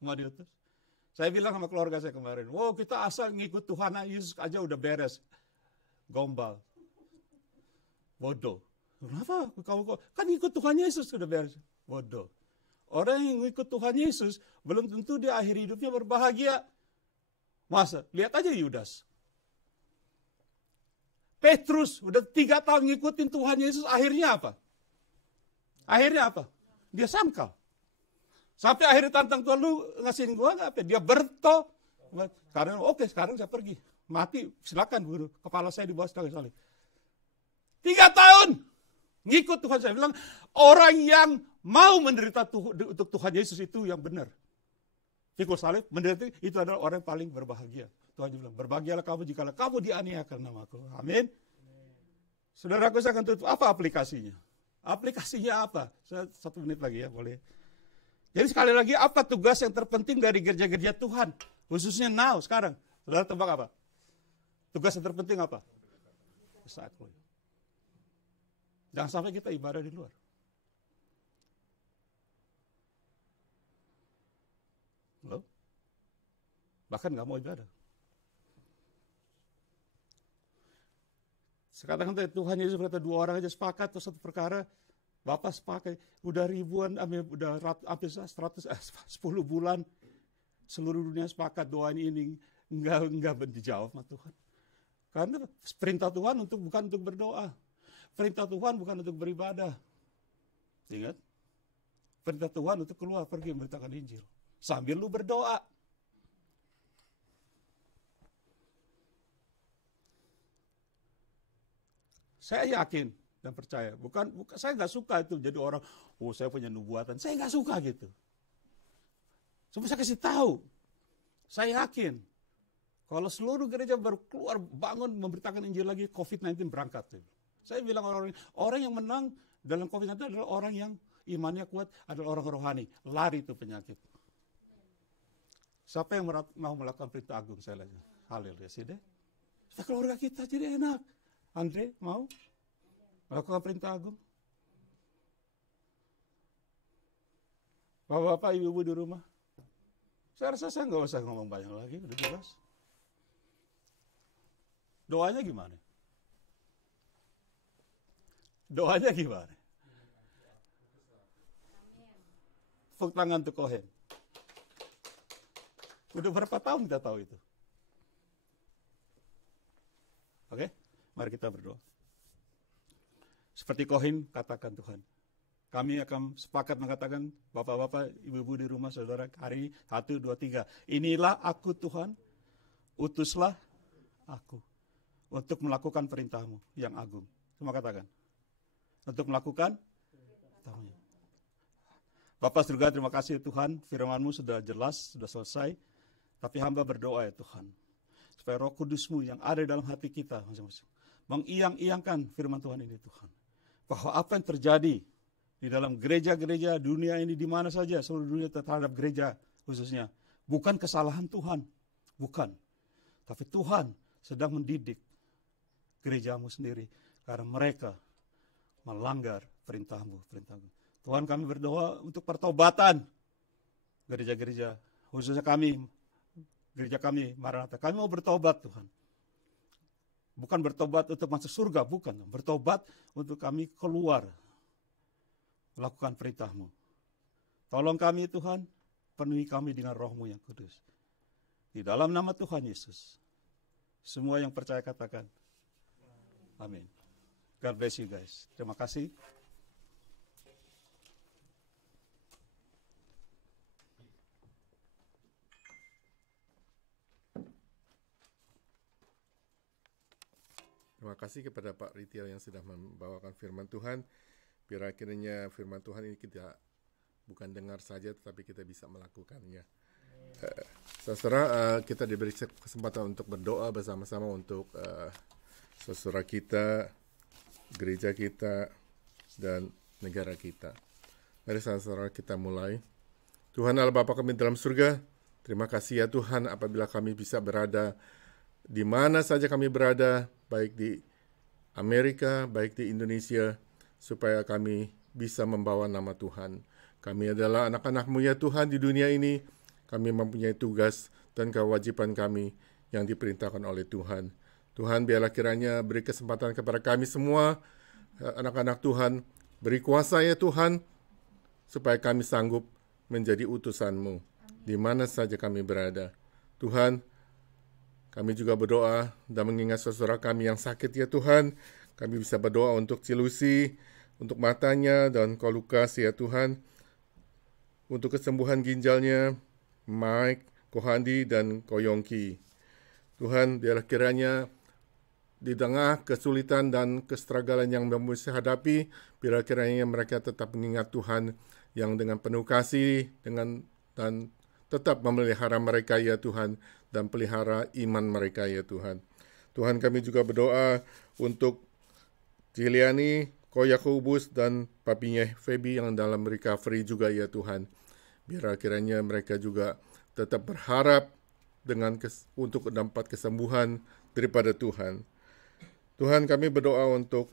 Mau diutus? Saya bilang sama keluarga saya kemarin, wow kita asal ngikut Tuhan Yesus aja udah beres. Gombal. Bodoh. Kenapa? Kan ikut Tuhan Yesus udah beres. Bodoh. Orang yang ngikut Tuhan Yesus, belum tentu dia akhir hidupnya berbahagia. Masa? Lihat aja Yudas. Petrus, udah 3 tahun ngikutin Tuhan Yesus, akhirnya apa? Akhirnya apa? Dia sangkal. Sampai akhirnya tantang Tuhan, lu ngasihin gua nggak apa? Dia bertobat. Karena oke, sekarang saya pergi. Mati, silakan guru. Kepala saya di bawah sekali-kali. 3 tahun ngikut Tuhan. Saya bilang, orang yang mau menderita untuk Tuhan Yesus itu yang benar. Pikul salib, menderita itu adalah orang yang paling berbahagia. Tuhan bilang, berbahagialah kamu jika kamu dianiakan namaku. Amin. Saudaraku, saya akan tutup. Apa aplikasinya? Aplikasinya apa? Saya 1 menit lagi ya, boleh. Jadi sekali lagi, apa tugas yang terpenting dari gereja-gereja Tuhan? Khususnya now, sekarang. Saudara tebak apa? Tugas yang terpenting apa? Jangan sampai kita ibadah di luar. Loh? Bahkan gak mau ibadah. Sekarang Tuhan Yesus berkata 2 orang aja sepakat atau 1 perkara, Bapak sepakat, udah ribuan, udah hampir 10 bulan, seluruh dunia sepakat doain ini, enggak dijawab sama Tuhan. Karena perintah Tuhan bukan untuk berdoa. Perintah Tuhan bukan untuk beribadah. Ingat? Perintah Tuhan untuk keluar, pergi memberitakan Injil. Sambil lu berdoa. Saya yakin dan percaya. Bukan saya nggak suka itu jadi orang, oh saya punya nubuatan. Saya nggak suka gitu. Cuma saya kasih tahu. Saya yakin kalau seluruh gereja baru keluar bangun memberitakan Injil lagi, COVID-19 berangkat. Saya bilang orang yang menang dalam COVID-19 adalah orang yang imannya kuat, adalah orang rohani. Lari itu penyakit. Siapa yang mau melakukan perintah agung? Saya lagi. Haleluya sih deh. Keluarga kita jadi enak. Andre mau melakukan perintah agung? Bapak-bapak, ibu-ibu di rumah. Saya rasa saya nggak usah ngomong banyak lagi, udah jelas. Doanya gimana? Doanya gimana? Tepuk tangan untuk Kohen. Udah berapa tahun kita tahu itu? Oke, mari kita berdoa. Seperti Kohen katakan Tuhan. Kami akan sepakat mengatakan, bapak-bapak, ibu-ibu di rumah, saudara, hari ini, 1, 2, 3. Inilah aku Tuhan, utuslah aku untuk melakukan perintahmu yang agung. Semua katakan. Untuk melakukan perintahmu. Bapak surga, terima kasih Tuhan, firman-Mu sudah jelas, sudah selesai. Tapi hamba berdoa ya Tuhan, supaya Roh Kudus-Mu yang ada dalam hati kita masing-masing mengiang-iangkan firman Tuhan ini Tuhan. Bahwa apa yang terjadi di dalam gereja-gereja dunia ini di mana saja, seluruh dunia terhadap gereja khususnya, bukan kesalahan Tuhan, bukan. Tapi Tuhan sedang mendidik gereja-Mu sendiri karena mereka melanggar perintah-Mu. Tuhan, kami berdoa untuk pertobatan gereja-gereja, khususnya kami, gereja kami, Maranatha. Kami mau bertobat, Tuhan. Bukan bertobat untuk masuk surga, bukan. Bertobat untuk kami keluar, melakukan perintah-Mu. Tolong kami, Tuhan, penuhi kami dengan Roh-Mu yang kudus. Di dalam nama Tuhan Yesus. Semua yang percaya katakan, amin. God bless you guys. Terima kasih. Terima kasih kepada Pak Ritial yang sudah membawakan firman Tuhan. Biar akhirnya firman Tuhan ini kita bukan dengar saja, tetapi kita bisa melakukannya. Saudara, kita diberi kesempatan untuk berdoa bersama-sama untuk saudara kita, gereja kita, dan negara kita. Mari saudara kita mulai. Tuhan Allah Bapa kami dalam surga, terima kasih ya Tuhan apabila kami bisa berada di mana saja kami berada, baik di Amerika, baik di Indonesia, supaya kami bisa membawa nama Tuhan. Kami adalah anak-anak-Mu ya Tuhan di dunia ini. Kami mempunyai tugas dan kewajiban kami yang diperintahkan oleh Tuhan. Tuhan, biarlah kiranya beri kesempatan kepada kami semua, anak-anak Tuhan, beri kuasa ya Tuhan, supaya kami sanggup menjadi utusan-Mu, di mana saja kami berada. Tuhan, kami juga berdoa dan mengingat saudara kami yang sakit ya Tuhan. Kami bisa berdoa untuk Cilusi, untuk matanya dan Ko Lukas ya Tuhan. Untuk kesembuhan ginjalnya, Mike, Ko Handi, dan Ko Yongki. Tuhan, biarlah kiranya di tengah kesulitan dan kestragalan yang mereka hadapi, biarlah kiranya mereka tetap mengingat Tuhan yang dengan penuh kasih, dan tetap memelihara mereka ya Tuhan, dan pelihara iman mereka ya Tuhan. Tuhan, kami juga berdoa untuk Ciliani, Ko Yakobus, dan papinya Feby yang dalam recovery juga ya Tuhan. Biar kiranya mereka juga tetap berharap untuk mendapat kesembuhan daripada Tuhan. Tuhan, kami berdoa untuk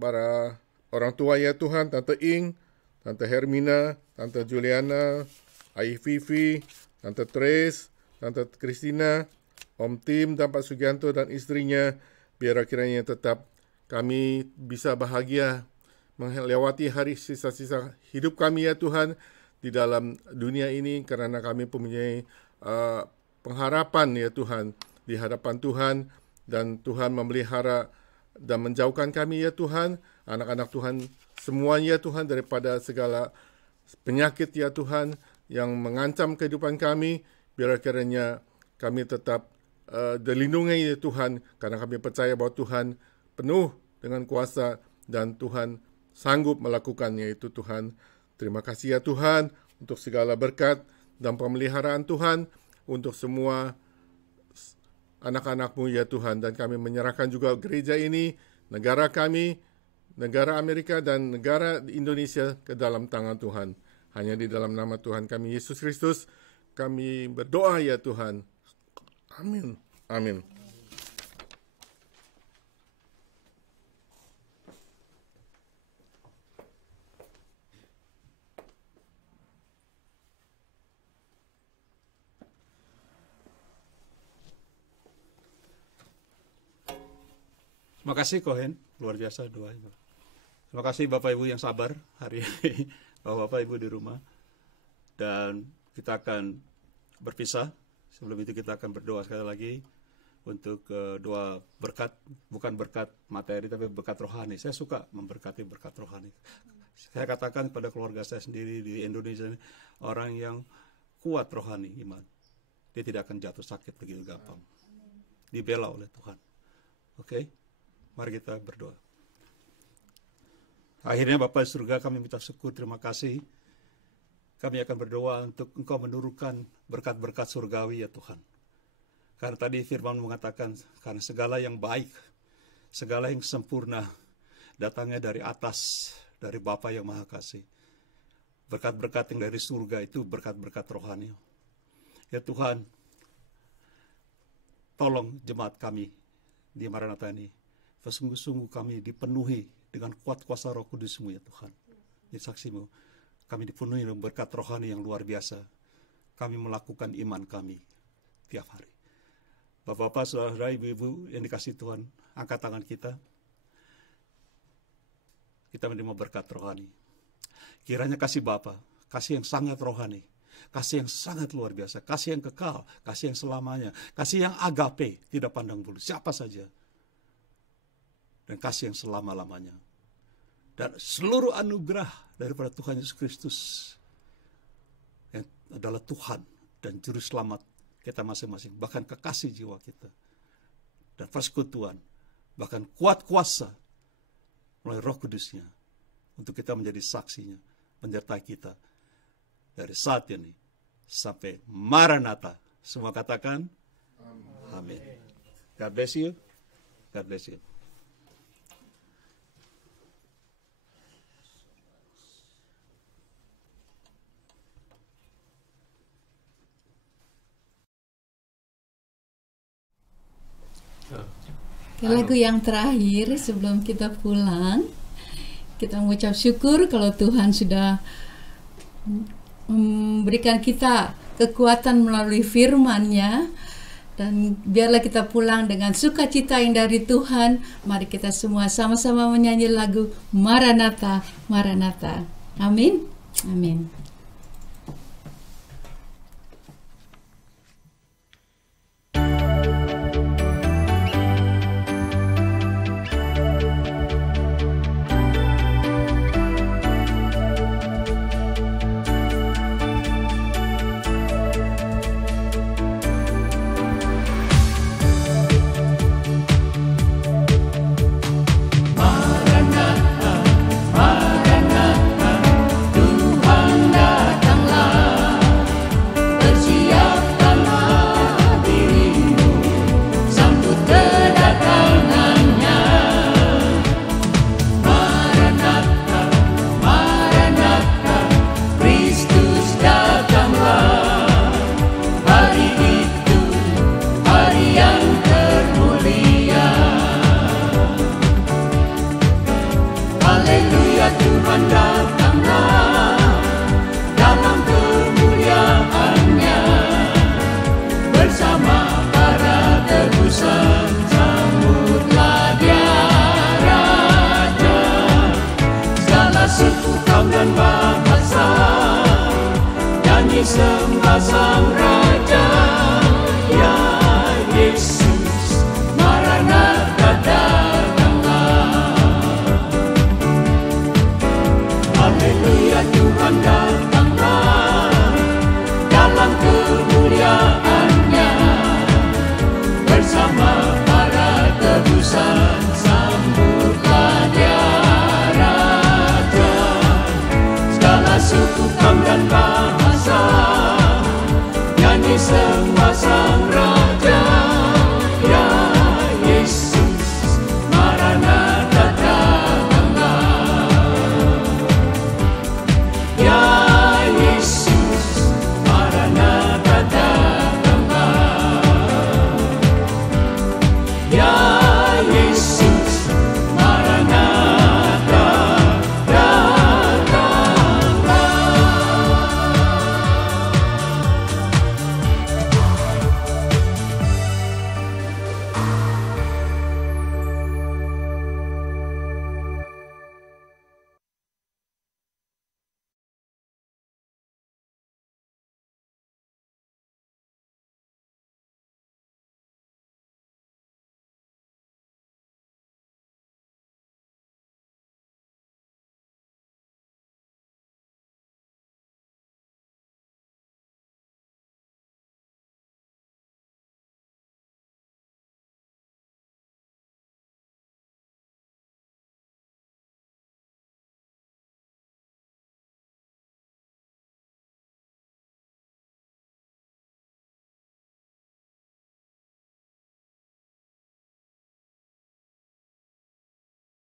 para orang tua ya Tuhan, Tante Ing, Tante Hermina, Tante Juliana, Ai Vivi, Tante Trace, Tante Christina, Om Tim, dan Pak Sugianto dan istrinya, biar kiranya tetap kami bisa bahagia melewati hari sisa-sisa hidup kami ya Tuhan di dalam dunia ini, karena kami mempunyai pengharapan ya Tuhan di hadapan Tuhan, dan Tuhan memelihara dan menjauhkan kami ya Tuhan, anak-anak Tuhan semuanya Tuhan daripada segala penyakit ya Tuhan yang mengancam kehidupan kami. Biar kiranya kami tetap dilindungi ya Tuhan, karena kami percaya bahwa Tuhan penuh dengan kuasa dan Tuhan sanggup melakukannya itu Tuhan. Terima kasih ya Tuhan untuk segala berkat dan pemeliharaan Tuhan untuk semua anak-anak-Mu ya Tuhan. Dan kami menyerahkan juga gereja ini, negara kami, negara Amerika dan negara Indonesia ke dalam tangan Tuhan. Hanya di dalam nama Tuhan kami Yesus Kristus kami berdoa ya Tuhan. Amin. Amin. Terima kasih Kohen, luar biasa doanya. Terima kasih Bapak Ibu yang sabar hari ini, Bapak Ibu di rumah. Dan kita akan berpisah. Sebelum itu kita akan berdoa sekali lagi untuk doa berkat, bukan berkat materi tapi berkat rohani. Saya suka memberkati berkat rohani. Saya katakan kepada keluarga saya sendiri di Indonesia ini, orang yang kuat rohani iman, dia tidak akan jatuh sakit begitu gampang. Dibela oleh Tuhan. Oke? Mari kita berdoa. Akhirnya Bapa di surga, kami minta syukur, terima kasih. Kami akan berdoa untuk Engkau menurunkan berkat-berkat surgawi ya Tuhan. Karena tadi firman mengatakan, karena segala yang baik, segala yang sempurna, datangnya dari atas, dari Bapa yang Maha Kasih. Berkat-berkat yang dari surga itu berkat-berkat rohani. Ya Tuhan, tolong jemaat kami di Maranatha ini, sungguh-sungguh kami dipenuhi dengan kuat kuasa Roh Kudus-Mu ya Tuhan. Jadi saksi-Mu, kami dipenuhi dengan berkat rohani yang luar biasa. Kami melakukan iman kami tiap hari. Bapak-bapak, saudara, ibu-ibu yang dikasih Tuhan, angkat tangan kita. Kita menerima berkat rohani. Kiranya kasih Bapa, kasih yang sangat rohani, kasih yang sangat luar biasa, kasih yang kekal, kasih yang selamanya, kasih yang agape, tidak pandang bulu, siapa saja. Dan kasih yang selama-lamanya. Dan seluruh anugerah daripada Tuhan Yesus Kristus yang adalah Tuhan dan Juru Selamat kita masing-masing, bahkan kekasih jiwa kita, dan persekutuan, bahkan kuat kuasa melalui Roh Kudusnya untuk kita menjadi saksinya, menyertai kita dari saat ini sampai Maranatha. Semua katakan amin. God bless you. God bless you. Lagu yang terakhir sebelum kita pulang, kita mengucap syukur kalau Tuhan sudah memberikan kita kekuatan melalui firman-Nya, dan biarlah kita pulang dengan sukacita yang dari Tuhan. Mari kita semua sama-sama menyanyi lagu Maranatha, Maranatha. Amin. Amin. Sembah Sang Raja, ya Yesus, Maranatha datanglah. Haleluya, Tuhan datanglah dalam kemuliaan-Nya bersama para tebusan. Sambutlah Dia Raja, segala suku, kaum dan bahasa, nyanyi semua.